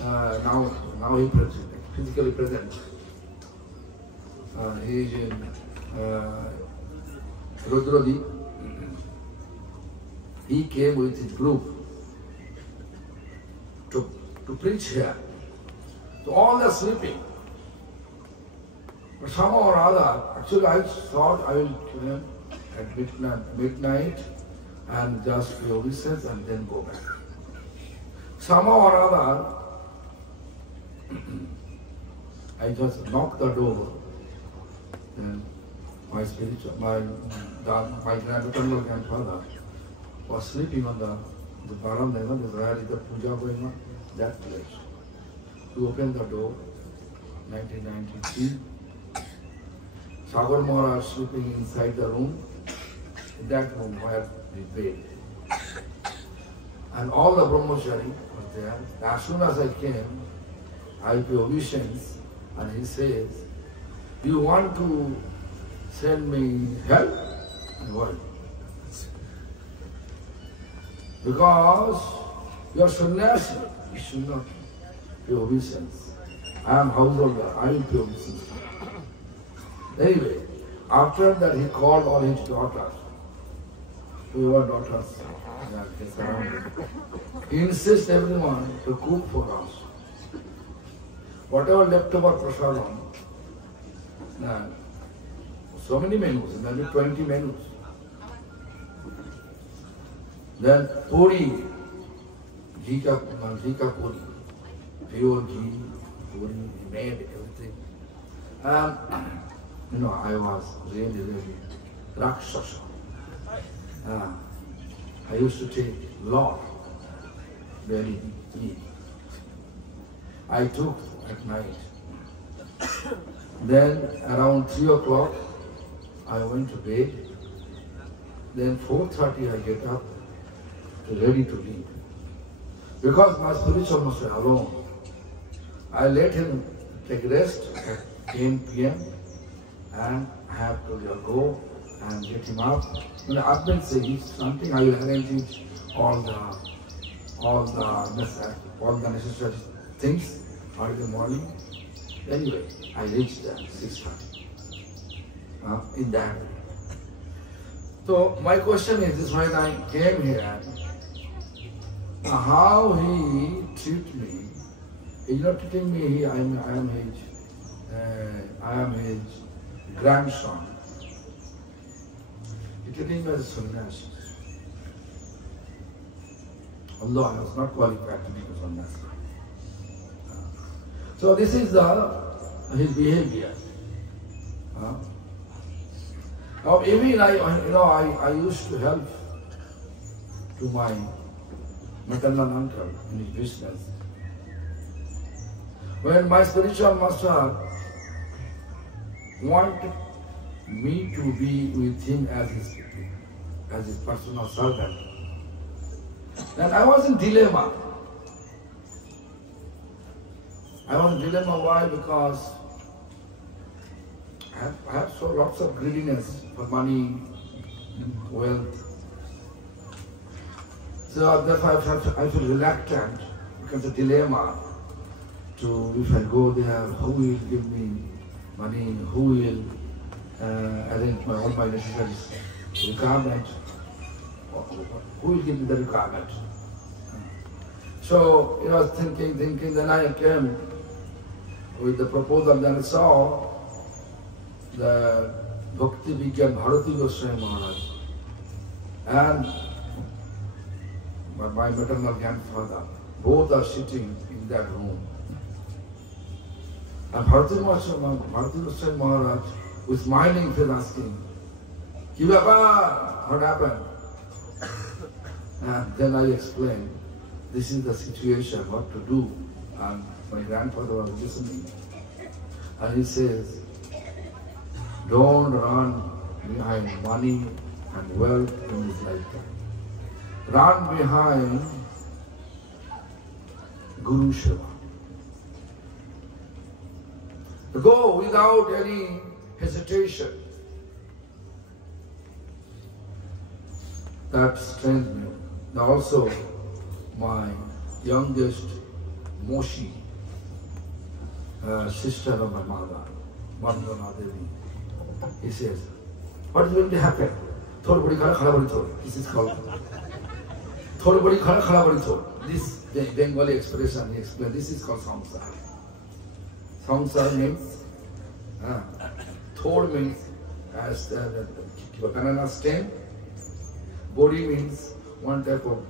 now he physically present. He is in Rudradeep. He came with his group to preach here. So all are sleeping. But somehow or other, actually I thought I will come at midnight and just pay obeisance and then go back. Somehow or other, I just knocked the door. Then my grandfather was sleeping on the veranda, where is the puja going on, that place. We opened the door, 1993. Sagar Maharaj sleeping inside the room, in that room where we prayed. And all the brahmachari was there. As soon as I came, I pay obeisance, and he says, you want to send me help? And why? Because you are sannyasi, you should not pay obeisance. I am householder, I will pay obeisance. Anyway, after that he called all his daughters. We were daughters. He insists everyone to cook for us. Whatever leftover prasadam, so many menus, maybe 20 menus. Then puri, ghee ka puri, pure ghee, puri, he made everything. And I was really rakshasa. I used to take lot, very deep. I took at night. Then around 3 o'clock, I went to bed. Then 4:30 I get up, ready to leave. Because my spiritual master alone, I let him take rest at 10 p.m. and I have to go and get him up. When the husband says something, I will arrange all the necessary things early morning. Anyway, I reached there 6:30. In that way. So my question is this: when I came here, how he treat me, he's not treating me, I am his grandson. He's treating me as a sannyasi. Although I was not qualified to be a sannyasi. So this is his behavior. Now even I used to help to my maternal uncle in his business. When my spiritual master wanted me to be with him as his personal servant, then I was in dilemma. Why? Because I have so lots of greediness for money, wealth. So therefore I feel reluctant, becomes a dilemma to, if I go there, who will give me money, who will arrange all my necessary requirements, who will give me the requirement. So I was thinking, then I came with the proposal, then I saw the Bhakti Vigyan Bharati Goswami Maharaj and my maternal grandfather, both are sitting in that room. And Bharati Goswami Maharaj with smiling face asking, Ki Baba, what happened? And then I explained, this is the situation, what to do. And my grandfather was listening. And he says, don't run behind money and wealth in this lifetime. Run behind Guru Seva. Go without any hesitation. That strengthened me. Now also, my youngest Moshi, sister of my mother, Mandana Devi, he says, what is going to happen? Thod badi khara khara badi thod. This is called Thod badi khara khara badi thod. This Bengali expression he explained. This is called samsara. Samsara means Thod means as the banana stem. Body means one type of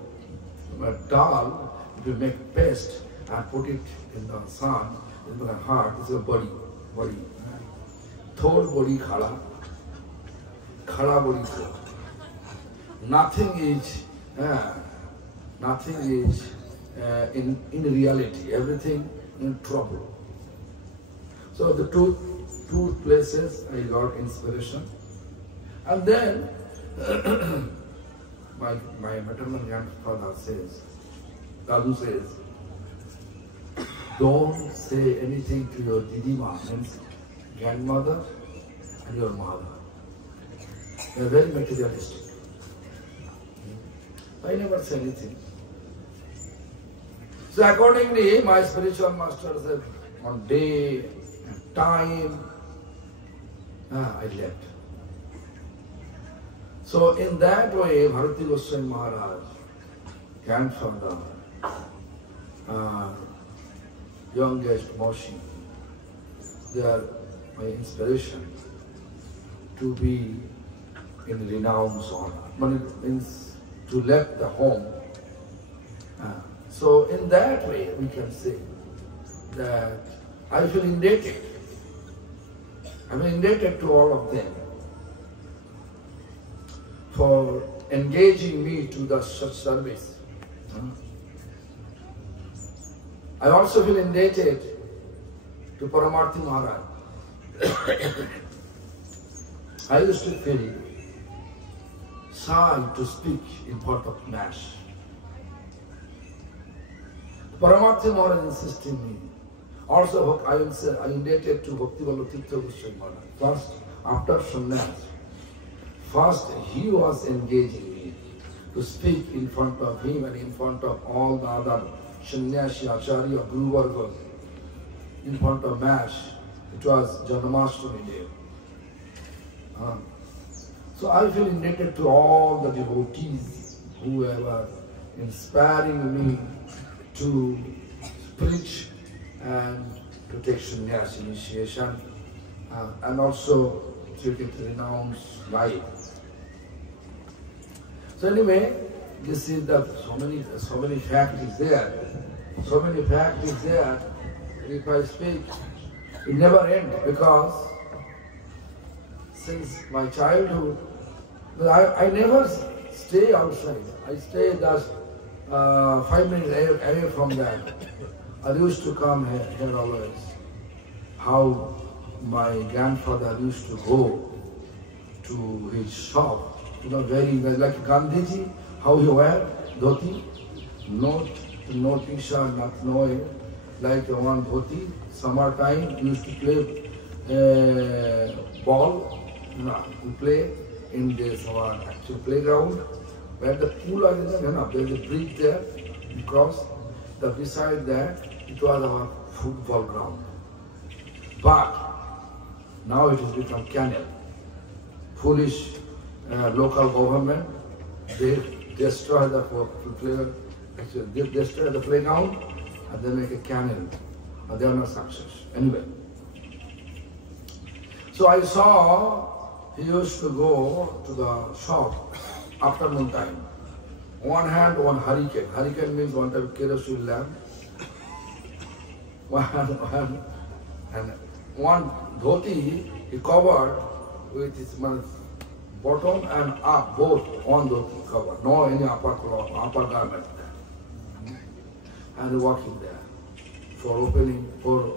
dal. If you make paste and put it in the sun, in the heart, this is a body. Thod body khara body thod. Nothing is in reality. Everything in trouble. So the two places I got inspiration, and then my maternal grandfather says, Dadu says, don't say anything to your Didima, means grandmother and your mother. They are very materialistic. I never say anything. So accordingly, my spiritual master said, on day, time, I left. So in that way, Bharati Goswami Maharaj, grandfather, youngest Moshi, they are my inspiration to be in renowned honor. But it means to left the home. So in that way, we can say that I feel indebted. I'm indebted to all of them for engaging me to the such service. I also feel indebted to Paramarthi Maharaj. I used to feel shy to speak in front of Mass. Paramarthi Maharaj insisted me. Also, I am indebted to Bhakti Vallabh Tirtha Goswami Maharaj. First, after sannyas, first he was engaging me to speak in front of him and in front of all the other sannyasi, acharya, guru varga, in front of Mass. It was Janmashtami day. So I feel indebted to all the devotees, whoever inspiring me to preach and to take sannyas initiation, and also to get renounce life. So anyway, this is that so many fact is there. So many fact is there. If I speak, it never ends, because since my childhood, I never stay outside. I stay just 5 minutes away from that. I used to come here always. How my grandfather used to go to his shop, very like Gandhiji, how he wear dhoti, no t-shirt, no, like one dhoti. Summertime, he used to play ball, to play in this actual playground, where the pool is there, there's a bridge there, because beside that, it was our football ground. But now it has become canal. Foolish local government, they destroy the playground and they make a canal. But they are not success. Anyway. So I saw he used to go to the shop afternoon time. One hand, one hurricane. Hurricane means one type of kerosene lamp. And one dhoti he covered with his bottom and up, both on dhoti covered. No any upper garment. And walking there for opening, for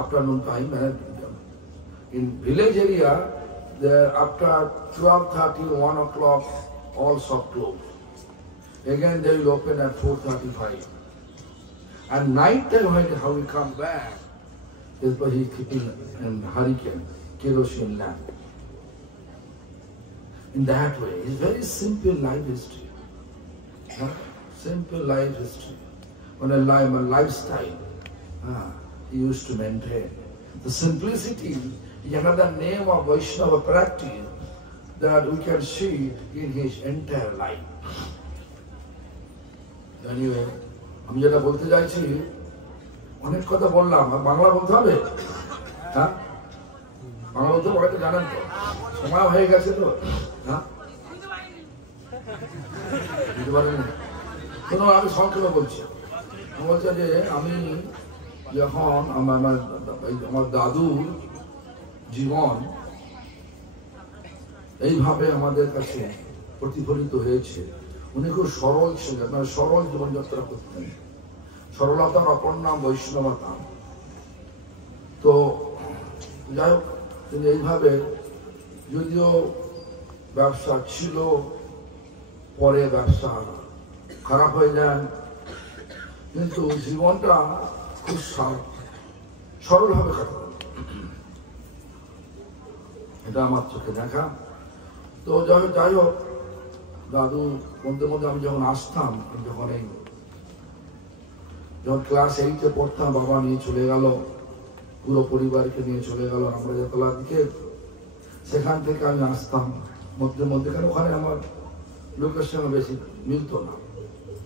afternoon time. And in village area, there after 12:30, 1 o'clock, all shop closed. Again they will open at 4:35. And night time when how we come back, is why he is keeping in hurricane, kerosene lamp. In that way, it's very simple life history. Simple life history. On a lifestyle, he used to maintain. The simplicity is another name of Vaishnava practice that we can see in his entire life. Anyway, আমি যেটা বলতে চাইছি, অনেক কথা বললাম, বাংলা বলতে হবে? হ্যাঁ? বাংলা বলতে পারে তো জানেন তো? সময় হয়ে গেছে তো? হ্যাঁ? বুঝতে পারেন? কোনো আমি সংক্ষেপে বলছি। আমি বলছি যে আমি যখন আমার দাদুর জীবন এইভাবে আমাদের কাছে প্রতিফলিত হয়েছে। উনি খুব সরল ছিলেন, সরল জীবনযাত্রা করতেন। সরলতার অপর নাম বৈষ্ণবতা। তো যাই হোক, তিনি এইভাবে যদিও ব্যবসা ছিল, পরে ব্যবসা খারাপ হয়ে যায়, কিন্তু জীবনটা খুব সরলভাবে কাটাতেন। এটা আমার চোখে দেখা। তো যাই হোক, দাদু মধ্যে মধ্যে আমি যখন আসতাম, যখন ক্লাস 8-এ পড়তাম, বাবা নিয়ে চলে গেল, পুরো পরিবারকে নিয়ে চলে গেল আমরা তলার দিকে। সেখান থেকে আমি আসতাম মধ্যে মধ্যে, কেন ওখানে আমার লোকের সঙ্গে বেশি মিলত না,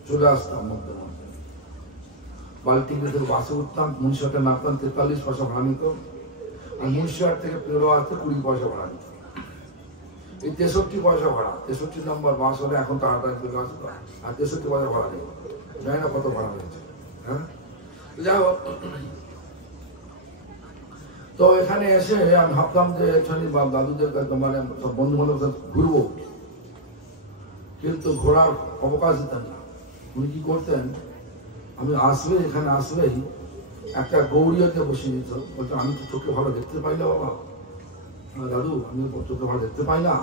চলে আসতাম মধ্যে মধ্যে। বালতিগুলো থেকে বাসে উঠতাম, মুন্সিহাটে নামতাম, 43 পয়সা ভাড়া নিত, আর মুন্সিহাট থেকে পেরো আসতে 20 পয়সা ভাড়া নিত। এই 63 পয়সা ভাড়া, 63 নম্বর বাস হলে এখন তাড়াতাড়ি চলে আসতো, আর 63 পয়সা ভাড়া নেই, জানি না কত ভাড়া হয়েছে। হ্যাঁ, যাই হোক, তো এখানে এসে আমি ভাবতাম যে দাদুদের মানে সব বন্ধু বান্ধব ঘুরবো, কিন্তু ঘোরার অবকাশ দিতেন না। উনি কি করতেন, আমি আসলে এখানে আসলেই একটা গৌরীয়তে বসিয়ে দিত, বলতো আমি তো চোখে ভালো দেখতে পাই না বাবা, দাদু আমি চোখে ভালো দেখতে পাই না,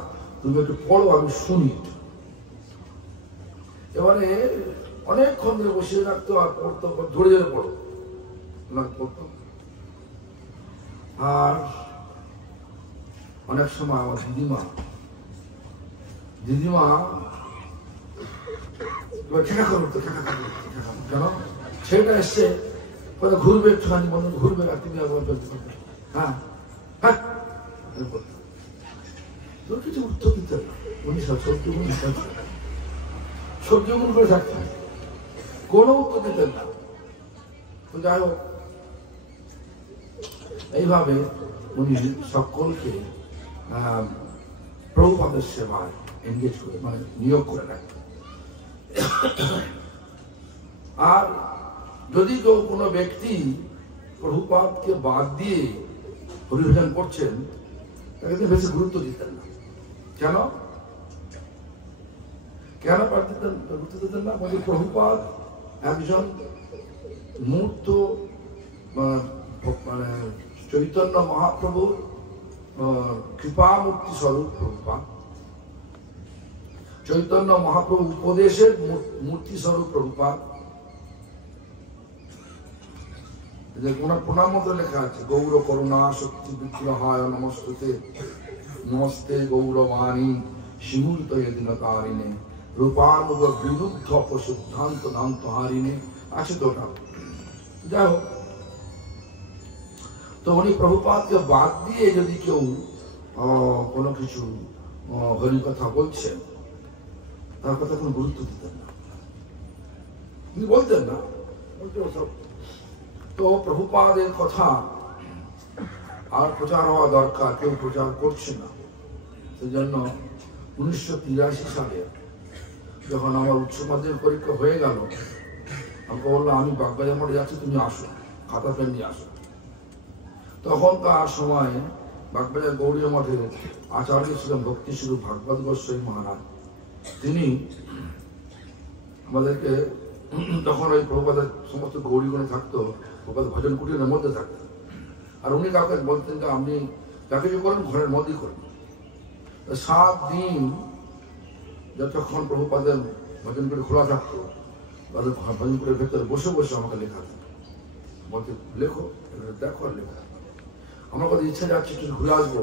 তুমি একটু পড়ো, আমি শুনি। এবারে অনেকক্ষণ ধরে বসিয়ে রাখতো, আর পড়তো, ধরে ধরে পড়ো পড়তো। আর অনেক সময় আমার দিদিমা খেকা করতো, কেন সেটা এসছে ঘুরবে, একটুখানি বন্ধু ঘুরবে, আর তুমি হ্যাঁ হ্যাঁ তোর কিছু উত্তর দিতে না। উনি সত্যি সহ্যগুণ করে থাকতেন, কোনো উত্তর দিতেন না। তো যাই হোক, এইভাবে উনি সকলকে প্রভুপাদের সেবায় এনগেজ করে, মানে নিয়োগ করে রাখতেন। আর যদি কেউ কোনো ব্যক্তি প্রভুপাদকে বাদ দিয়ে হরিভজন করছেন, তাকে বেশি গুরুত্ব দিতেন না। কেন গুরুত্ব দিতেন না? মানে প্রভুপাদ একজন মূর্ত, মানে চৈতন্য মহাপ্রভুর কৃপামূর্তি স্বরূপ প্রভুপাদ, চৈতন্য মহাপ্রভু উপদেশের মূর্তি স্বরূপ প্রভুপাদ। প্রণাম মন্ত্রে লেখা আছে, গৌর করুণা শক্তি বিগ্রহায় নমস্তুতে, নমস্তে গৌরবাণী শিমূর্ত দিনকারিণে, রূপানুগ বিরুদ্ধ সিদ্ধান্ত দান্ত হারিণে, আছে তো ওটা। যাই হোক, তো উনি প্রভুপাদকে বাদ দিয়ে যদি কেউ কোনো কিছু হরি কথা বলছেন, তার কথা কোনো গুরুত্ব দিতেন না, তিনি বলতেন না। তো প্রভুপাদের কথা আর প্রচার হওয়া দরকার, কেউ প্রচার করছে না। সেজন্য 1983 সালে যখন আমার উচ্চ মাধ্যমিক পরীক্ষা হয়ে গেল, আমাকে বললো আমি বাগবাজার মঠে যাচ্ছি, তুমি আসো, খাতা পেন নিয়ে আসো। তখনকার সময় বাগবাজার গৌড়ীয় মঠের আচার্য ছিলেন ভক্তি স্বরূপ ভাগবত গোস্বামী মহারাজ। তিনি আমাদেরকে, তখন ওই প্রভুপাদের সমস্ত গৌরীগণে থাকতো, প্রভুপাদ ভজন কুটিরের মধ্যে থাকতেন। আর উনি কাউকে বলতেন যে আপনি যাকে যে করেন ঘরের মধ্যেই করেন। 7 দিন যতক্ষণ প্রভুপাদের ভজন কুটি খোলা থাকতো, তাদের ভজন কুটির ভেতরে বসে বসে আমাকে লেখাতেন, বলতে লেখো, দেখো আর লেখো। আমার কথা ইচ্ছা যাচ্ছে একটু ঘুরে আসবো,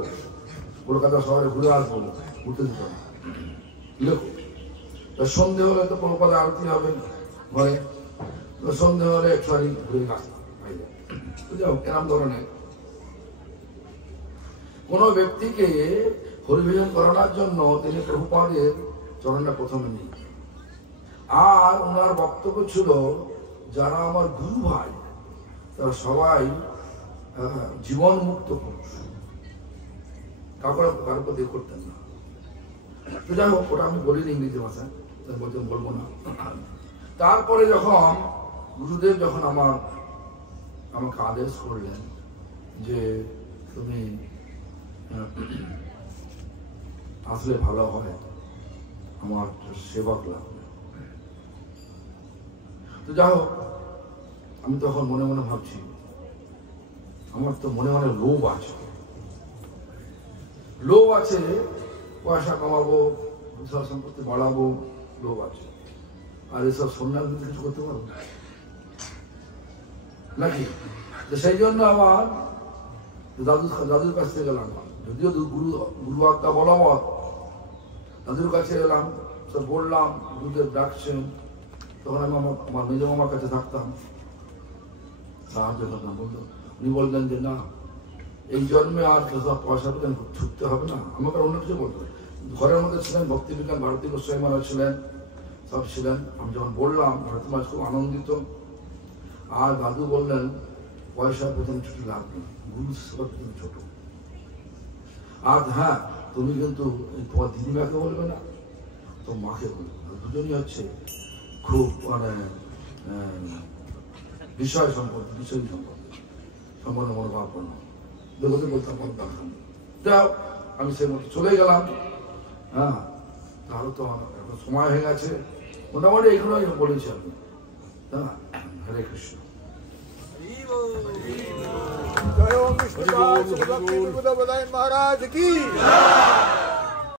কলকাতা শহরে ঘুরে আসবো, ঘুরতে দিত না, লেখো। সন্ধে হলে তো প্রভুপাদে আরতি হবে ঘরে, সন্ধে হলে একটুখানি ঘুরে আসতাম। এরম ধরনের কোন ব্যক্তিকে হরিভজন করানোর জন্য তিনি প্রভুপাদের চরণটা প্রথমে নিই। আর ওনার বক্তব্য ছিল, যারা আমার গুরু ভাই তারা সবাই জীবন মুক্ত পুরুষ, কারোর প্রতি করতেন না। তো যাই হোক, ওটা আমি বলিনি ইংরেজি ভাষায়, বলবো না। তারপরে যখন গুরুদেব যখন আমাকে আদেশ করলেন যে তুমি আসলে ভালো হয়, আমার সেবক লাগবে। তো যাই হোক, আমি তখন মনে মনে ভাবছি, আমার তো মনে মনে লোভ আছে, পয়সা কামাবো, সম্পত্তি বাড়াবো, লোভ আছে। আর এসব সন্ন্যাস কিছু করতে পারবো নাকি? সেই জন্য আমার দাদুর কাছ থেকে গেলাম, যদিও গুরু আজ্ঞা বলবৎ দাদুর কাছে এলাম, সব বললাম, গুরুদেব ডাকছেন। তখন আমি আমার মেজ মামার কাছে থাকতাম, সাহায্য করতাম। উনি বললেন যে না, এই জন্মে আর সব পয়সা পেতেন ছুটতে হবে না। আমাকে অন্য কিছু বলতো, ঘরের মধ্যে ছিলেন ভক্তি বিজ্ঞান ভারতী গোস্বামী মহারাজ ছিলেন, সব ছিলেন। আমি যখন বললাম, ভারতী মহারাজ খুব আনন্দিত। আর দাদু বললেন, পয়সা প্রথম ছুটি লাগবে, গুরু সেবার প্রথম ছোট। আর হ্যাঁ, তুমি কিন্তু তোমার দিদিমাকে বলবে না, তো মাকে বলবে। দুজনই হচ্ছে খুব মানে বিষয় সম্পর্কে সম্পন্ন মনোভাবপন্ন। দেখতে বলতাম কোনো দরকার নেই, যাও। আমি সেই মতো চলে গেলাম। হ্যাঁ, তাহলে তো এখন সময় হয়ে গেছে, মোটামুটি এইগুলোই বলেছি আমি। হ্যাঁ, হরে কৃষ্ণ। जय ओम विष्णु महाराज की